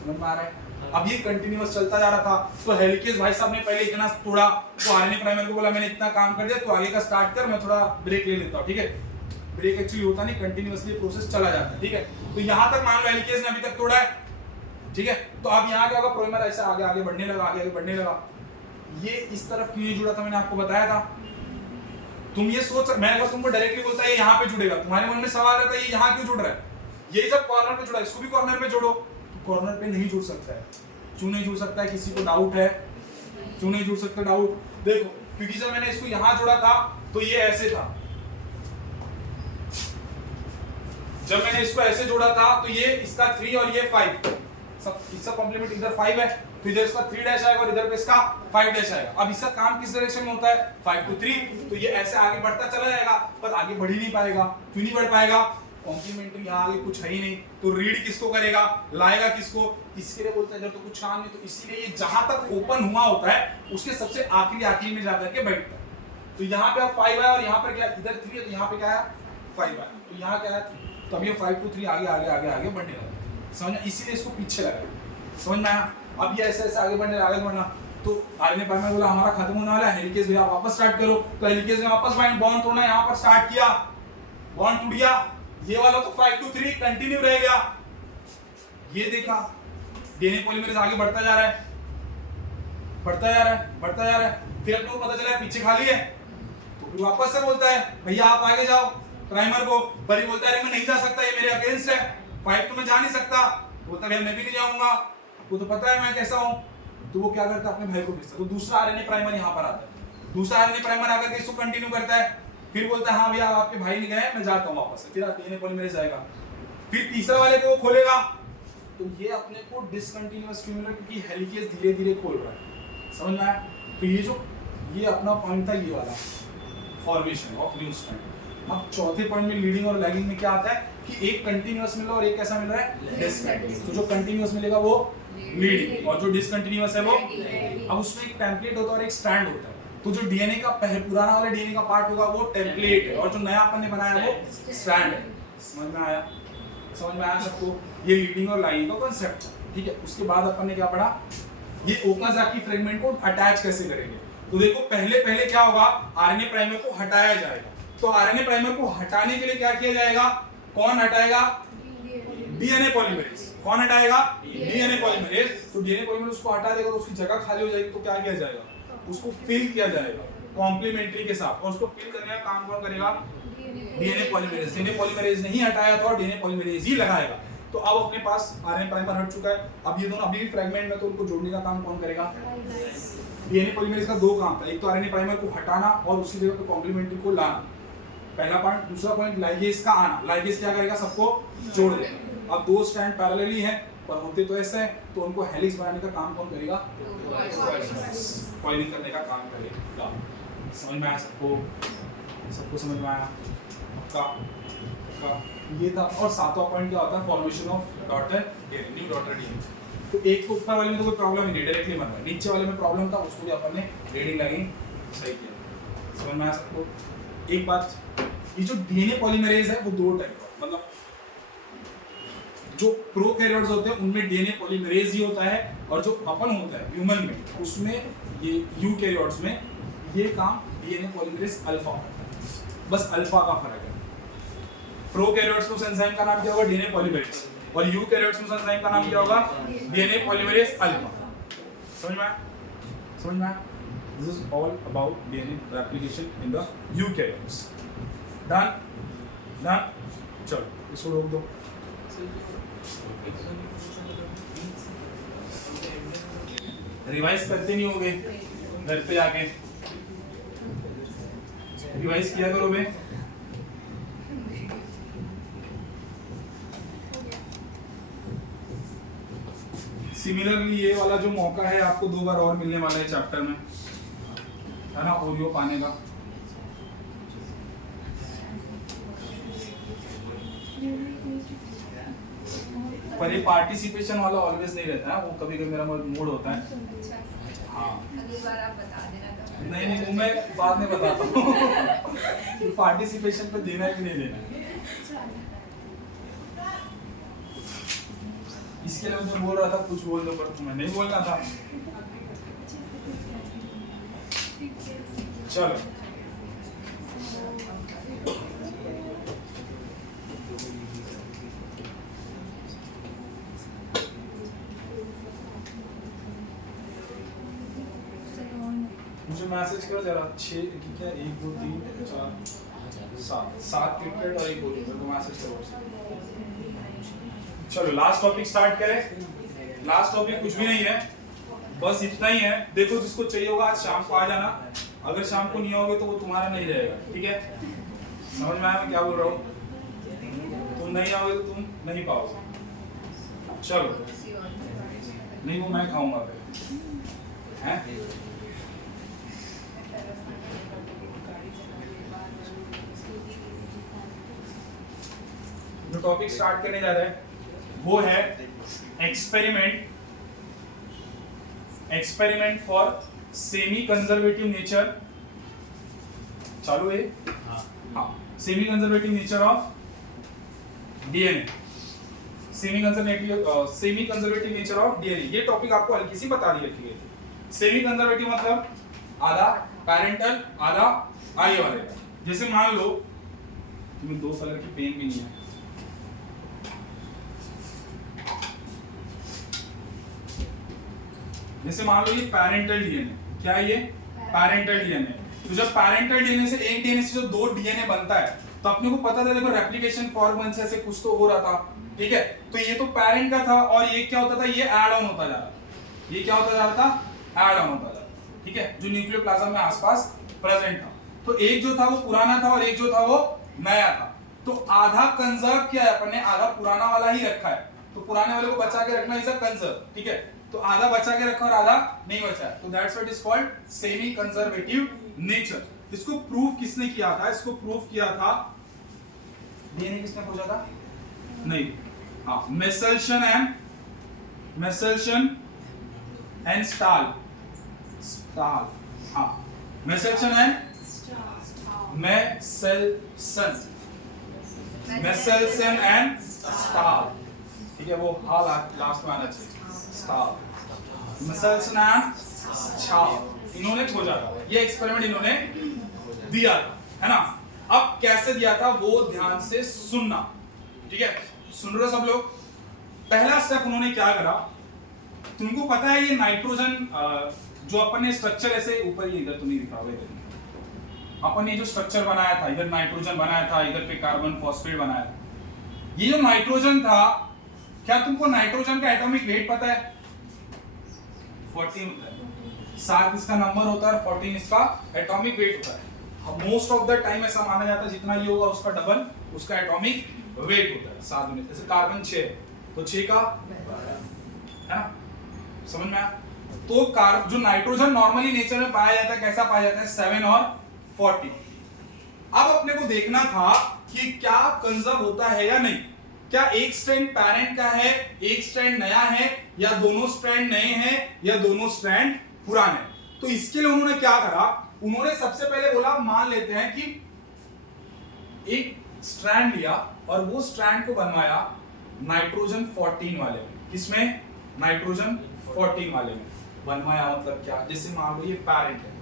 समझ में आ रहा है? अब ये कंटिन्यूअस चलता जा रहा था। तो हेलिकेज भाई साहब ने पहले इतना तोड़ा, तो आरएनए प्राइमर को बोला मैंने इतना काम कर दिया, तो आगे का स्टार्ट कर, मैं थोड़ा ब्रेक ले लेता हूँ। ठीक है, ब्रेक एक्चुअली होता नहीं, कंटिन्यूअसली प्रोसेस चला जाता है। ठीक है, तो यहाँ तक मान लो हेलिकेज ने अभी तक तोड़ा है। ठीक है, तो अब यहाँ क्या होगा? प्राइमर ऐसे आगे बढ़ने लगा। ये इस तरफ क्यों जुड़ा था मैंने आपको बताया था। तुम ये सोच, मैं अगर तुमको डायरेक्टली बोलता है यहाँ पे जुड़ेगा, तुम्हारे मन में सवाल रहता है ये यहाँ क्यों जुड़ रहा है? ये जब कॉर्नर पे जुड़ा, इसको भी कॉर्नर पे जोड़ो। कॉर्नर पे नहीं जुड़ सकता है, क्यों नहीं जुड़ सकता है? किसी को डाउट है क्यों नहीं जुड़ सकता? डाउट देखो, क्योंकि जब मैंने इसको यहाँ जोड़ा था तो ये ऐसे था, जब मैंने इसको ऐसे जोड़ा था तो ये इसका 3 और ये 5, सब इसका कॉम्प्लीमेंट इधर 5 है, तो इधर इसका 3 डैश आएगा और इधर पे इसका 5 डैश आएगा। अब इसका काम किस डायरेक्शन में होता है? 5 to 3, तो ये ऐसे आगे बढ़ता चला जाएगा, पर आगे बढ़ ही नहीं पाएगा। क्यों नहीं बढ़ पाएगा? कॉम्प्लीमेंट्री यहाँ आगे कुछ है ही नहीं, तो रीड किसको करेगा? लाएगा किसको? इसके लिए बोलते हैं इधर तो कुछ काम नहीं, तो इसीलिए ये जहां तक ओपन हुआ होता है उसके सबसे आखिरी में जाकर के बैठता है। तो यहाँ पे अब 5 है और यहाँ पर क्या? इधर 3 है, तो यहाँ पे क्या है? 5 है, तो यहाँ क्या है? तो अब ये 5 to 3 आगे बढ़ने लगा। समझ में? इसीलिए इसको पीछे लगाया। समझ में आया? अब ये ऐसे आगे बढ़ना, तो आरएनए प्राइमर बोला हमारा खत्म होने वाला है, हेलिकेज भैया वापस स्टार्ट करो। तो हेलिकेज ने वापस बॉन्ड तोड़ना यहाँ पर स्टार्ट किया, बॉन्ड टूट गया, ये वाला तो 5 to 3 कंटिन्यू रह गया। ये देखा डीएनए पॉलीमरेज आगे बढ़ता जा रहा है, फिर अपने को पता चला पीछे खाली है, तो फिर वापस से बोलता है भैया आप आगे जाओ प्राइमर को। पर बोलता है मैं नहीं जा सकता, ये मेरे अगेंस्ट है, 5 तो मैं जा नहीं सकता। बोलता है मैं भी नहीं जाऊंगा, आपको तो पता है मैं कैसा हूं। तो वो क्या करता है? अपने भाई को भेजता है। तो दूसरा आरएनए प्राइमर यहाँ पर आता है, दूसरा आरएनए प्राइमर आकर के इसको कंटिन्यू करता है, फिर बोलता है हाँ भैया आपके भाई नहीं गए, मैं जाता हूँ वापस से। फिर डीएनए पॉलीमरेज जाएगा, फिर तीसरा वाले को वो खोलेगा। तो ये अपने को डिसकंटिन्यूअस क्यों मिल रहा है? क्योंकि हेलिकेज धीरे धीरे खोल रहा है। समझ में आया? तो ये अपना पॉइंट था, ये वाला फॉर्मेशन ऑफ न्यू स्ट्रैंड। अब चौथे पॉइंट में लीडिंग और लैगिंग में क्या आता है कि एक कंटिन्यूअस मिल रहा है और एक कैसा मिल रहा है? डिसकंटिन्यूअस। तो जो कंटिन्यूअस मिलेगा वो लीडिंग और जो डिसकंटिन्यूअस है वो। अब उसमें एक टेम्पलेट होता है और एक स्ट्रैंड होता है। तो जो डीएनए का पुराना वाला डीएनए का पार्ट होगा वो टेम्पलेट है और जो नया अपन ने बनाया वो स्ट्रैंड है। समझ में आया? सबको? ये लीडिंग और लैगिंग का कांसेप्ट है। ठीक है, उसके बाद अपन ने क्या पढ़ा? ये ओकाज़ाकी फ्रेगमेंट को अटैच कैसे करेंगे। तो देखो पहले क्या होगा? आरएनए प्राइमर को हटाया जाएगा। तो आरएनए प्राइमर को हटाने के लिए क्या किया जाएगा? कौन हटाएगा? DNA polymerase. कौन हटाएगा? DNA polymerase. तो डीएनए पॉलीमरेज उसको हटा देगा तो उसकी जगह खाली हो जाएगी। तो क्या किया जाएगा? उसको फिल किया जाएगा कॉम्प्लीमेंट्री के साथ। और उसको फिल करने का काम कौन करेगा? DNA polymerase. डीएनए पॉलीमरेज नहीं हटाया था और डीएनए पॉलीमरेज ही लगाएगा। तो अब अपने पास आरएनए प्राइमर हट चुका है। अब ये दोनों अभी भी फ्रेगमेंट में, तो उनको जोड़ने का काम कौन करेगा? डीएनए पॉलीमरेज का दो काम था, एक तो आरएनए प्राइमर को हटाना और उसकी जगह पे कॉम्प्लीमेंट्री को लाना। पहला पॉइंट। दूसरा पॉइंट लाइगेज का आना, लाइगेज क्या करेगा, सबको जोड़ देगा। अब दो स्ट्रैंड पैरेलली हैं पर होते तो ऐसे हैं, तो उनको हेलिक्स बनाने का काम कौन करेगा, कॉइलिंग करने का काम करेगा। समझ में आया सबको, सबको समझ में आया का ये था। और सातवां पॉइंट क्या होता है, formation of daughter DNA, new daughter DNA. तो एक तो ऊपर वाले में तो कोई प्रॉब्लम ही नहीं, डायरेक्टली बन रहा है। नीचे वाले में प्रॉब्लम था, उसको भी अपन ने रीडिंग लाइन सही किया। समझ में आया सबको। एक बात, ये जो डीएनए पॉलीमरेज है वो दो टाइप का, मतलब जो प्रोकैरियोट्स होते हैं उनमें डीएनए पॉलीमरेज ही होता है, और जो अपन होता है ह्यूमन में उसमें ये यूकैरियोट्स में ये काम डीएनए पॉलीमरेज अल्फा होता है, बस अल्फा का फर्क है। प्रोकैरियोट्स में उस एंजाइम का नाम क्या होगा, डीएनए पॉलीमरेज, और यूकैरियोट्स में उस एंजाइम का नाम क्या होगा, डीएनए पॉलीमरेज अल्फा। समझ में आया, समझ में आया। This is all about DNA replication in the eukaryotes. Done? Done? चलो इसको रोक दो। रिवाइज करते नहीं होगे घर पे जाके, रिवाइज किया करो बे। सिमिलरली ये वाला जो मौका है आपको 2 बार और मिलने वाला है चैप्टर में, है ना, ओरियो पाने का। पर ये पार्टिसिपेशन वाला ऑलवेज नहीं रहता है, वो कभी कभी मेरा मूड होता है। हाँ अगली बार आप बता देना। नहीं नहीं, वो मैं बाद में बताता हूँ पार्टिसिपेशन पे देना है कि नहीं देना। इसके लिए मैं बोल रहा था कुछ बोल दो, पर तुम्हें नहीं बोलना था। चलो मुझे मैसेज करो जरा, 6 कितने, 1 2 3 4 7 क्रिकेट और 1 बॉलिंग, तो मैसेज करो। चलो लास्ट टॉपिक स्टार्ट करें। लास्ट टॉपिक कुछ भी नहीं है, बस इतना ही है। देखो जिसको चाहिए होगा आज शाम को आ जाना, अगर शाम को नहीं आओगे तो वो तुम्हारा नहीं रहेगा, ठीक है। समझ में आया मैं क्या बोल रहा हूँ, तुम नहीं आओगे तो तुम नहीं पाओगे। चलो नहीं, वो मैं खाऊंगा फिर, हैं। जो टॉपिक स्टार्ट करने जा रहे हैं वो है experiment for semi conservative nature. चालू है, हाँ, semi conservative nature of DNA, semi conservative nature of DNA. ये टॉपिक आपको हल्की सी बता दी रखी है। सेमी कंजर्वेटिव मतलब आधा पैरेंटल आधा आगे वाले का। जैसे मान लो तुम्हें 2 कलर की पेन भी नहीं है, जैसे मान लो ये पैरेंटल डीएनए, क्या है ये पैरेंटल डीएनए। तो जब पैरेंटल डीएनए से एक डीएनए से जो 2 डीएनए बनता है तो अपने को पता था, देखो रेप्लिकेशन फॉर्मेशन से ऐसे कुछ तो हो रहा था, ठीक है। तो ये तो पैरेंट का था और ये क्या होता था, ये ऐड ऑन होता जा रहा था। ये क्या होता जा रहा था, ऐड ऑन होता जा रहा था, ठीक है, जो न्यूक्लियोप्लाज्म में आसपास प्रेजेंट था। तो एक जो था वो पुराना था और एक जो था वो नया था। तो आधा कंजर्व किया है अपन ने, आधा पुराना वाला ही रखा है। तो पुराने वाले को बचा के रखना इज अ कंजर्व, ठीक है। तो आधा बचा के रखा और आधा नहीं बचा है, तो that's what is called semi conservative nature. इसको प्रूव किसने किया था, इसको प्रूव किया था, डीएनए किसने खोजा था, नहीं, हाँ, मेसलसन एंड स्टाल, हाँ, मेसलसन एंड स्टाल, ठीक है, वो हाल लास्ट में आना चाहिए, इन्होंने खोजा था, ये एक्सपेरिमेंट इन्होंने दिया था, है ना। अब कैसे दिया था वो ध्यान से सुनना, ठीक है, सुन रहे हो सब लोग। पहला स्टेप उन्होंने क्या करा, तुमको पता है ये नाइट्रोजन जो अपन ने स्ट्रक्चर ऐसे ऊपर ही, इधर तो नहीं दिखा हुआ, अपन ने जो स्ट्रक्चर बनाया था, इधर नाइट्रोजन बनाया था, इधर पे कार्बन फॉस्फेट बनाया था। ये जो नाइट्रोजन था, क्या तुमको नाइट्रोजन का एटॉमिक वेट पता है, 14 होता है, 7 इसका नंबर होता है और 14 इसका एटॉमिक वेट होता है। मोस्ट ऑफ द टाइम ऐसा माना जाता है जितना ये होगा उसका डबल उसका एटॉमिक वेट होता है 7 यूनिट। जैसे कार्बन 6 तो 6 का है ना, समझ में आया? तो जो नाइट्रोजन नॉर्मली नेचर में पाया जाता है कैसा पाया जाता है 7 और 40। अब अपने को देखना था कि क्या कंजर्व होता है या नहीं, क्या एक स्ट्रैंड पैरेंट का है, एक स्ट्रैंड नया है, या दोनों स्ट्रैंड नए हैं, या दोनों स्ट्रैंड पुराने। तो इसके लिए उन्होंने क्या करा, उन्होंने सबसे पहले बोला मान लेते हैं कि एक स्ट्रैंड लिया और वो स्ट्रैंड को बनवाया नाइट्रोजन 14 वाले में। किसमें? नाइट्रोजन 14 वाले में बनवाया। मतलब क्या, जैसे मान लो ये पैरेंट है,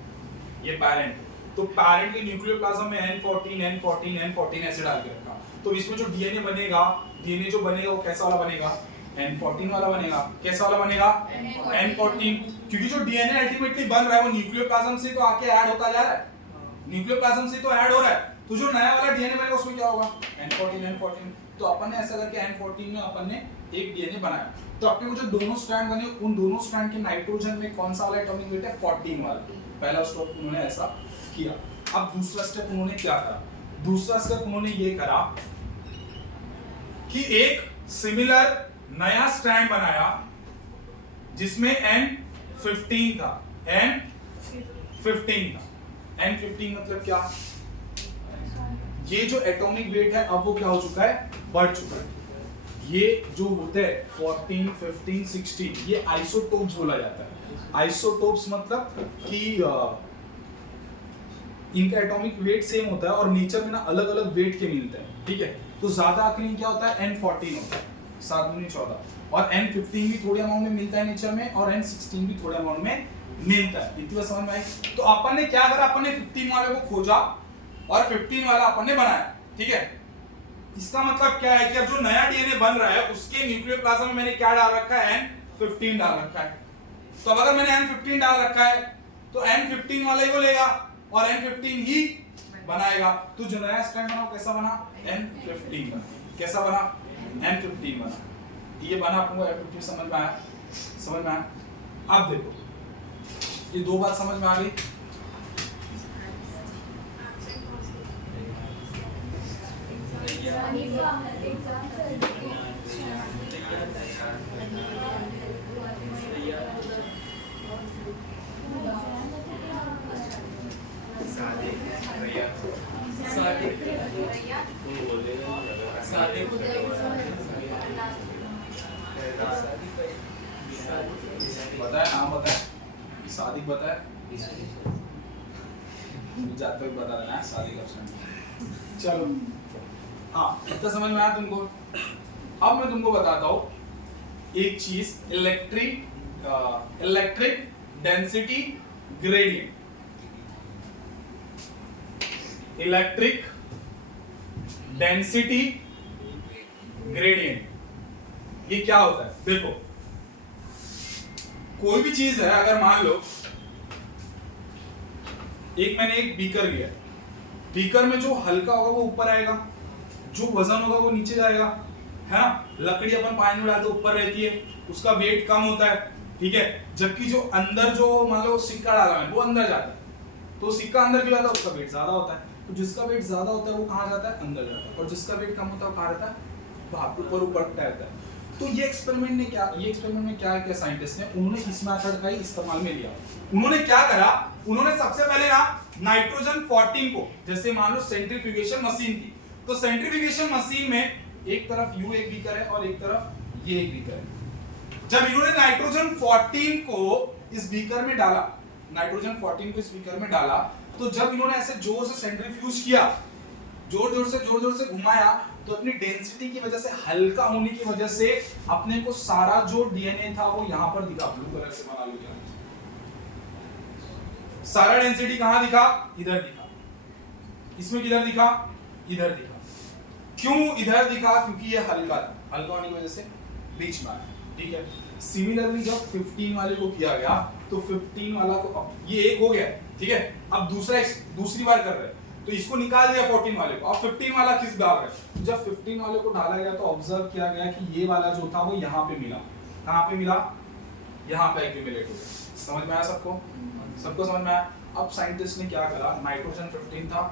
ये पैरेंट, तो पैरेंट के न्यूक्लियोप्लाज्म में N14 ऐसे डाल के रखा। तो इसमें जो डीएनए बनेगा, डीएनए जो बनेगा वो कैसा वाला बनेगा? N14 वाला बनेगा। कैसा वाला बनेगा? N14, क्योंकि जो डीएनए अल्टीमेटली बन रहा है वो न्यूक्लियोप्लाज्म से तो आके ऐड होता जा रहा है, न्यूक्लियोप्लाज्म से तो ऐड हो रहा है। तो जो नया वाला डीएनए बनेगा उसमें क्या होगा? N14। तो अपन ने ऐसा करके N14 में अपन ने एक डीएनए बनाया। तो अपने को जो दोनों स्ट्रैंड बने उन दोनों स्ट्रैंड के नाइट्रोजन में कौन सा वाला एटॉमिक वेट है? 14 वाला। पहला स्टेप उन्होंने ऐसा किया। अब दूसरा स्टेप उन्होंने क्या करा? दूसरा स्टेप उन्होंने ये करा कि एक सिमिलर नया स्ट्रैंड बनाया जिसमें N15 था। N15 था। N15 मतलब क्या? ये जो एटॉमिक वेट है अब वो क्या हो चुका है? बढ़ चुका है। ये जो होते हैं 14, 15, 16 ये आइसोटोप्स बोला जाता है। आइसोटोप्स मतलब कि इनका एटॉमिक वेट सेम होता है और नेचर में ना अलग अलग वेट के मिलते हैं, ठीक है? तो ज्यादा आखिरी क्या होता है? N14 होता है, 7 दूनी 14, और N15 भी थोड़ी अमाउंट में मिलता है नेचर में, और N16 भी थोड़े अमाउंट में मिलता है। इतनी बात समझ में आई? तो अपन ने क्या करा, अपन ने 15 वाले को खोजा और 15 वाला अपन ने बनाया, ठीक है? इसका मतलब क्या है कि अब जो नया डीएनए बन रहा है उसके न्यूक्लियोप्लाज्म में मैंने क्या डाल रखा है? N15 डाल रखा है। तो अब अगर मैंने N15 डाल रखा है तो N15 वाला ही वो लेगा और N15 ही बनाएगा। तो जो नया स्ट्रैंड बना कैसा बना? N15 बना। कैसा बना? N15 बना। ये बना, आपको N15 समझ में आया? समझ में आया? अब देखो ये दो बात समझ में आ गई। बताया नाम बताया, सादिक बताया, जाते हुए बता देना है सादिक ऑप्शन। चलो हाँ, इतना समझ में आया तुमको? अब मैं तुमको बताता हूँ एक चीज, electric density gradient. Electric density gradient ये क्या होता है? देखो कोई भी चीज है, अगर मान लो मैंने एक बीकर लिया, बीकर में जो हल्का होगा वो ऊपर आएगा, जो वजन होगा वो नीचे जाएगा, है ना? लकड़ी अपन पानी में डालते ऊपर रहती है, उसका वेट कम होता है, ठीक है? जबकि जो अंदर जो मान लो सिक्का डाला है वो अंदर जाता है, तो सिक्का अंदर क्यों जाता है? उसका वेट ज्यादा होता है। तो जिसका वेट ज्यादा होता है वो कहाँ जाता है? अंदर जाता है, और जिसका वेट कम होता है वो कहाँ रहता है? बाहर, ऊपर रहता है। तो ये एक्सपेरिमेंट में क्या किया साइंटिस्ट ने? उन्होंने इस मेथड का ही इस्तेमाल में लिया। उन्होंने क्या करा, उन्होंने सबसे पहले ना नाइट्रोजन 14 को, जैसे मान लो सेंट्रीफ्यूगेशन मशीन थी, तो सेंट्रीफ्यूगेशन मशीन में एक तरफ यू एक बीकर है और एक तरफ ये एक बीकर है। जब इन्होंने नाइट्रोजन 14 को इस बीकर में डाला, नाइट्रोजन 14 को इस बीकर में डाला, तो जब इन्होंने ऐसे जोर से सेंट्रीफ्यूज किया, जोर से घुमाया, तो अपनी डेंसिटी की वजह से, हल्का होने की वजह से अपने को सारा जो डीएनए था वो यहां पर दिखा। ब्लू कलर से बना लिया, सारा डेंसिटी कहां दिखा? इधर दिखा। इसमें किधर दिखा? इधर दिखा। क्यों इधर दिखा? क्योंकि ये हल्का था, हल्का होने की वजह से बीच में आया, ठीक है? सिमिलरली जब 15 वाले को किया गया तो 15 वाला को, ये एक हो गया, ठीक है? अब दूसरी बार कर रहे हैं, तो इसको निकाल दिया 14 वाले को, अब 15 वाला किस डाल रहे हैं? जब 15 वाले को डाला गया तो ऑब्जर्व किया गया कि ये वाला जो था वो यहाँ पे मिला। कहाँ पे मिला? यहाँ पे एक्यूमुलेट हो गया। समझ में आया सबको? सबको समझ में आया? अब साइंटिस्ट ने क्या करा, नाइट्रोजन 15 था,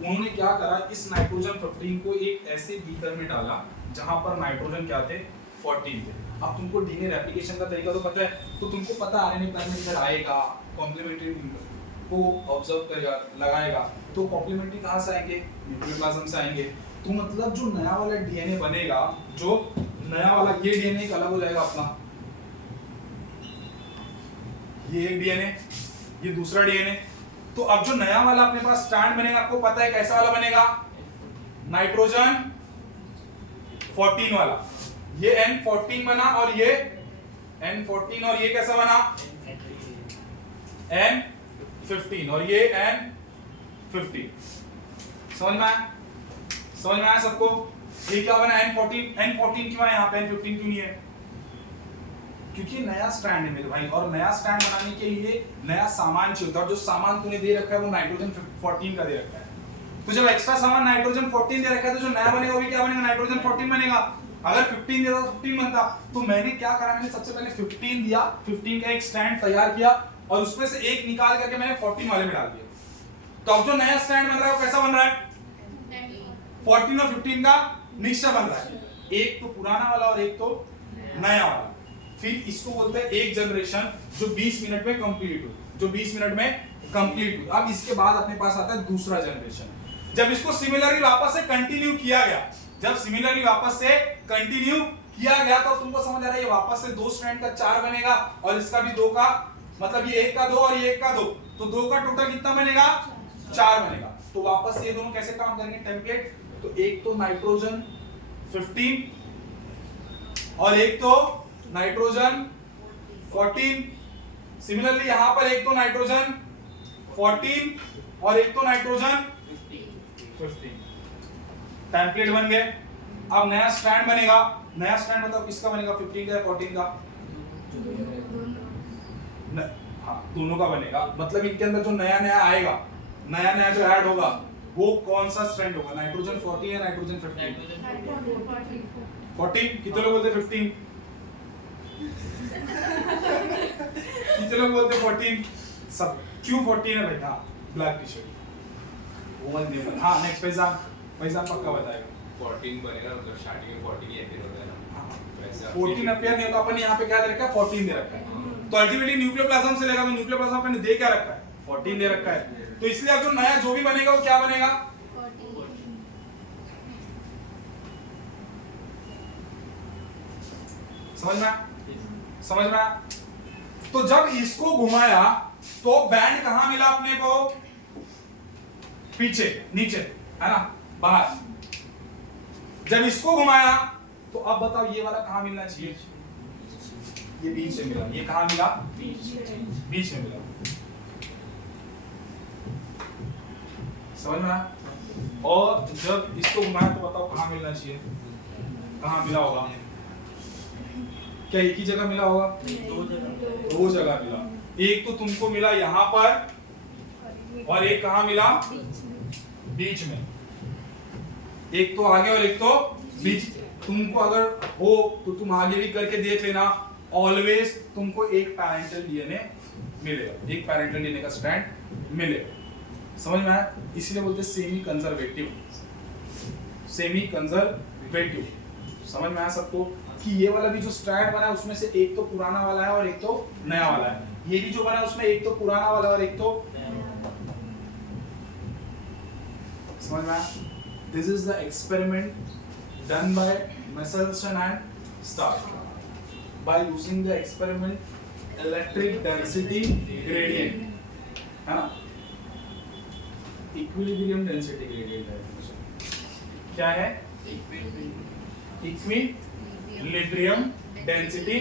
उन्होंने क्या करा, इस नाइट्रोजन 15 को एक ऐसे बीकर में डाला जहां पर नाइट्रोजन क्या थे, 14 थे। अब तुमको डीएनए रेप्लिकेशन का तरीका तो पता है, तो तुमको पता आरएनए प्राइमर इधर आएगा, कॉम्प्लीमेंट्री को ऑब्जर्व करेगा, लगाएगा, तो कॉम्प्लीमेंट्री कहां से आएंगे, न्यूक्लियोप्लाज्म से आएंगे। तो मतलब जो नया वाला डीएनए बनेगा, जो नया वाला ये डीएनए अलग हो जाएगा अपना, ये एक डीएनए, ये दूसरा डीएनए। तो अब जो नया वाला अपने पास स्ट्रैंड बनेगा, आपको पता है कैसा वाला बनेगा, नाइट्रोजन 14 वाला। ये N14 बना और ये N14 और ये कैसा बना, N15 और ये N15। समझ में आया, समझ में आया सबको? ये क्या बना, N14 क्यों है यहाँ पे, N15 क्यों नहीं है? क्योंकि नया स्ट्रैंड है मेरे भाई, और नया स्ट्रैंड बनाने के लिए नया सामान चाहिए होता है, और जो सामान तूने दे रखा है वो नाइट्रोजन 14 का दे रखा है। तो जब एक्स्ट्रा सामान नाइट्रोजन 14 दे रखा है, तो जो नया बनेगा वो भी क्या बनेगा, नाइट्रोजन 14 बनेगा। अगर 15 देता तो 15 बनता। तो मैंने क्या करा, मैंने सबसे पहले 15 दिया, 15 का एक स्ट्रैंड तैयार किया और उसमें से एक निकाल करके मैंने 14 वाले में डाल दिया। तो अब जो नया स्ट्रैंड बन रहा है वो कैसा बन रहा है, 14 और 15 का मिक्सचर बन रहा है, एक तो पुराना वाला और एक तो नया वाला। फिर इसको बोलते हैं एक जनरेशन, जो 20 मिनट में कंप्लीट हुई, जो 20 मिनट में कंप्लीट हुई। अब इसके बाद अपने पास आता है दूसरा जनरेशन। जब इसको सिमिलरली वापस से कंटिन्यू किया गया, जब सिमिलरली वापस से कंटिन्यू किया गया, तो तुमको समझ आ रहा है ये वापस से 2 स्ट्रैंड का 4 बनेगा और इसका भी 2 का, मतलब ये 1 का 2 और ये 1 का 2, तो 2 का टोटल कितना बनेगा, 4 बनेगा। तो वापस से ये दोनों कैसे काम करेंगे, टेम्पलेट, तो एक तो नाइट्रोजन 15 और एक तो नाइट्रोजन 14। सिमिलरली यहां पर एक तो नाइट्रोजन 14 और एक तो नाइट्रोजन 15। टेम्पलेट बन गए। अब नया स्ट्रैंड बनेगा, नया स्ट्रैंड बताओ किसका बनेगा, 15 का या 14 का? हाँ, दोनों का बनेगा। मतलब इनके अंदर जो नया नया आएगा, नया नया जो ऐड होगा, वो कौन सा स्ट्रैंड होगा, नाइट्रोजन 14 या नाइट्रोजन 15? 14। कितने लोग बोलते 15? कितने लोग बोलते 14? सब क्यों 14 है बेटा, ब्लैक टी शर्ट वो मत नहीं। हाँ, नेक्स्ट फैजान पक्का बताएगा। 14 बनेगा, मतलब स्टार्टिंग में 14 ही अपीयर होता है ना। 14 अपीयर नहीं होता, अपन यहाँ पे क्या दे रखा है, 14 दे रखा है। तो अल्टीमेटली न्यूक्लियोप्लाज्म से लेगा, तो न्यूक्लियोप्लाज्म अपन ने दे क्या रखा है, 14 दे रखा है। तो इसलिए अब जो नया जो भी बनेगा वो क्या बनेगा, 14। समझ में आया? समझ में आया? तो जब इसको घुमाया तो बैंड कहां मिला अपने को, पीछे, नीचे, है ना, बाहर। जब इसको घुमाया तो अब बताओ ये वाला कहां मिलना चाहिए, ये बीच में मिला। ये कहां मिला, बीच में मिला। समझ में आया? और जब इसको घुमाया तो बताओ कहां मिलना चाहिए, कहां मिला होगा, क्या एक ही जगह मिला होगा, दो जगह मिला। एक तो तुमको मिला यहाँ पर और एक कहां मिला, बीच में। एक तो आगे और एक तो बीच। तुमको अगर हो तो तुम आगे भी करके देख लेना, ऑलवेज तुमको एक पैरेंटल डीएनए मिलेगा, एक पैरेंटल डीएनए का स्ट्रैंड मिलेगा। समझ में आया? इसलिए बोलते सेमी कंजर्वेटिव, सेमी कंजर्वेटिव। समझ में आया सबको कि ये वाला भी जो स्ट्रैंड बना है उसमें से एक तो पुराना वाला है और एक तो नया वाला है। ये भी जो बना है उसमें एक तो पुराना वाला और एक तो, समझ में आया? This is the experiment done by Messelson and Stark by using the experiment electric density gradient, है ना, equilibrium density gradient है। क्या है, equilibrium density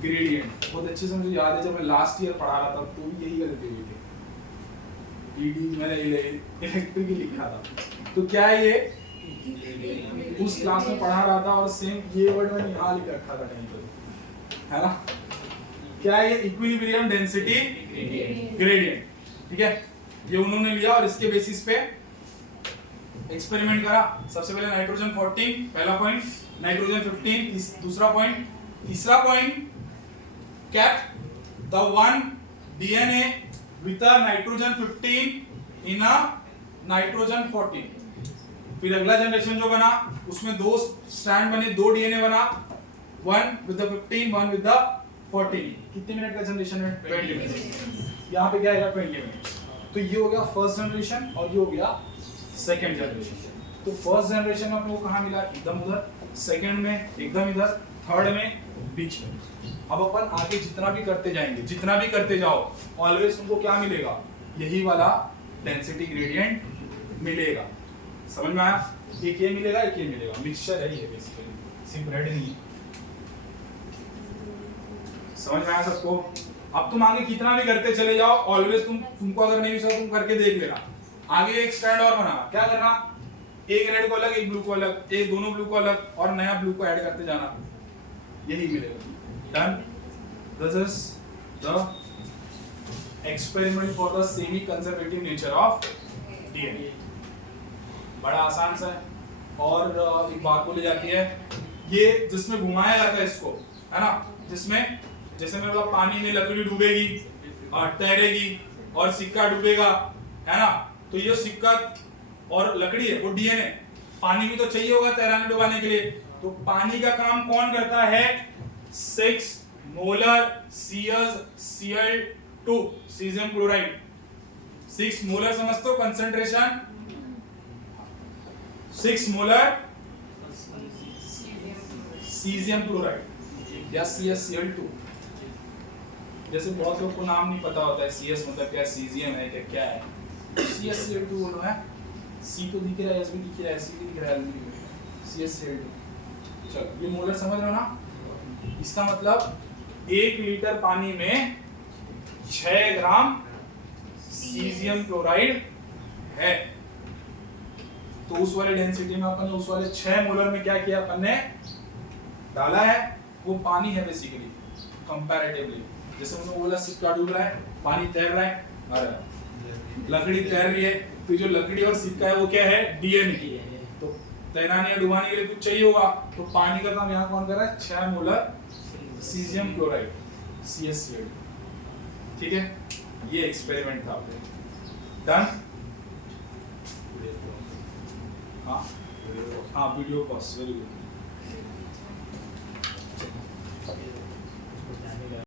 gradient। बहुत अच्छे से मुझे याद है, जब मैं लास्ट ईयर पढ़ा रहा था तो भी यही गलती हुई थी, ईडी मैंने इलेक्ट्रिक लिखा था। तो क्या है ये, उस क्लास में पढ़ा रहा था और सेम ये वर्ड मैंने यहाँ लिख रखा था कहीं पर, है ना। क्या है ये, इक्विलिब्रियम डेंसिटी ग्रेडियंट। ठीक है, ये उन्होंने लिया और इसके बेसिस पे एक्सपेरिमेंट करा। सबसे पहले नाइट्रोजन 14 पहला पॉइंट, नाइट्रोजन 15 दूसरा पॉइंट, तीसरा point, kept the one DNA with a nitrogen 15 in a nitrogen 14. फिर अगला जनरेशन जो बना उसमें दो स्ट्रैंड बने, दो डीएनए बना, one with the 15, one with the 14. कितने मिनट का जनरेशन है? 20 मिनट. यहाँ पे क्या आएगा? 20 मिनट. तो ये हो गया फर्स्ट जनरेशन और ये हो गया सेकंड जनरेशन. तो फर्स्ट जनरेशन में अपने को कहाँ मिला? एकदम उधर. सेकंड में एकदम इधर. थर्ड में बीच में. अब अपन आगे जितना भी करते जाएंगे, जितना भी करते जाओ, ऑलवेज तुमको क्या मिलेगा? यही वाला डेंसिटी ग्रेडियंट मिलेगा. समझ में आया? एक ये मिलेगा, एक ये मिलेगा. मिक्सचर है ये बेसिकली, सिर्फ रेड नहीं है. समझ में आया सबको? अब तुम आगे कितना भी करते चले जाओ, ऑलवेज तुमको अगर नहीं विश्वास तुम करके देख लेना. आगे एक स्ट्रैंड और बना, क्या करना? एक रेड को अलग, एक ब्लू को अलग, एक दोनों ब्लू को अलग और नया ब्लू को ऐड करते जाना. यही मिलेगा. Done. This is the experiment for the semi conservative nature of DNA. बड़ा आसान सा है. और एक बात बोली जाती है, ये जिसमें घुमाया जाता है इसको, है ना, जिसमें जैसे में मतलब पानी में लकड़ी डूबेगी और तैरेगी और सिक्का डूबेगा, है ना, तो ये सिक्का और लकड़ी है वो डीएनए. पानी भी तो चाहिए होगा तैराने डुबाने के लिए. तो पानी का काम कौन करता है? 6 molar Cl2 caesium chloride. 6 molar समझते हो कंसंट्रेशन? 6 मोलर सीजियम क्लोराइड या CaCl2. जैसे बहुत लोग को नाम नहीं पता होता है, CS मतलब क्या, सीजियम है क्या है. CaCl2 बोलो है. C तो दिख रहा है, S भी दिख रहा है, C भी दिख रहा है, CaCl2. चलो ये मोलर समझ रहे हो ना? इसका मतलब 1 लीटर पानी में 6 ग्राम सीजियम क्लोराइड है. तो उस वाले डेंसिटी में अपन ने उस वाले 6 मोलर में क्या किया? अपन ने डाला है, वो पानी है बेसिकली कंपैरेटिवली. जैसे मैंने बोला सिक्का डूब रहा है, पानी तैर रहा है, अरे लकड़ी तैर रही है, तो जो लकड़ी और सिक्का है वो क्या है? डीएनए. तो तैराने या डुबाने के लिए कुछ चाहिए होगा, तो पानी का काम यहाँ कौन कर रहा है? 6 मोलर सीजियम क्लोराइड CaCl2. ठीक है, ये एक्सपेरिमेंट था आपने. डन. हाँ वीडियो पॉज. Very good.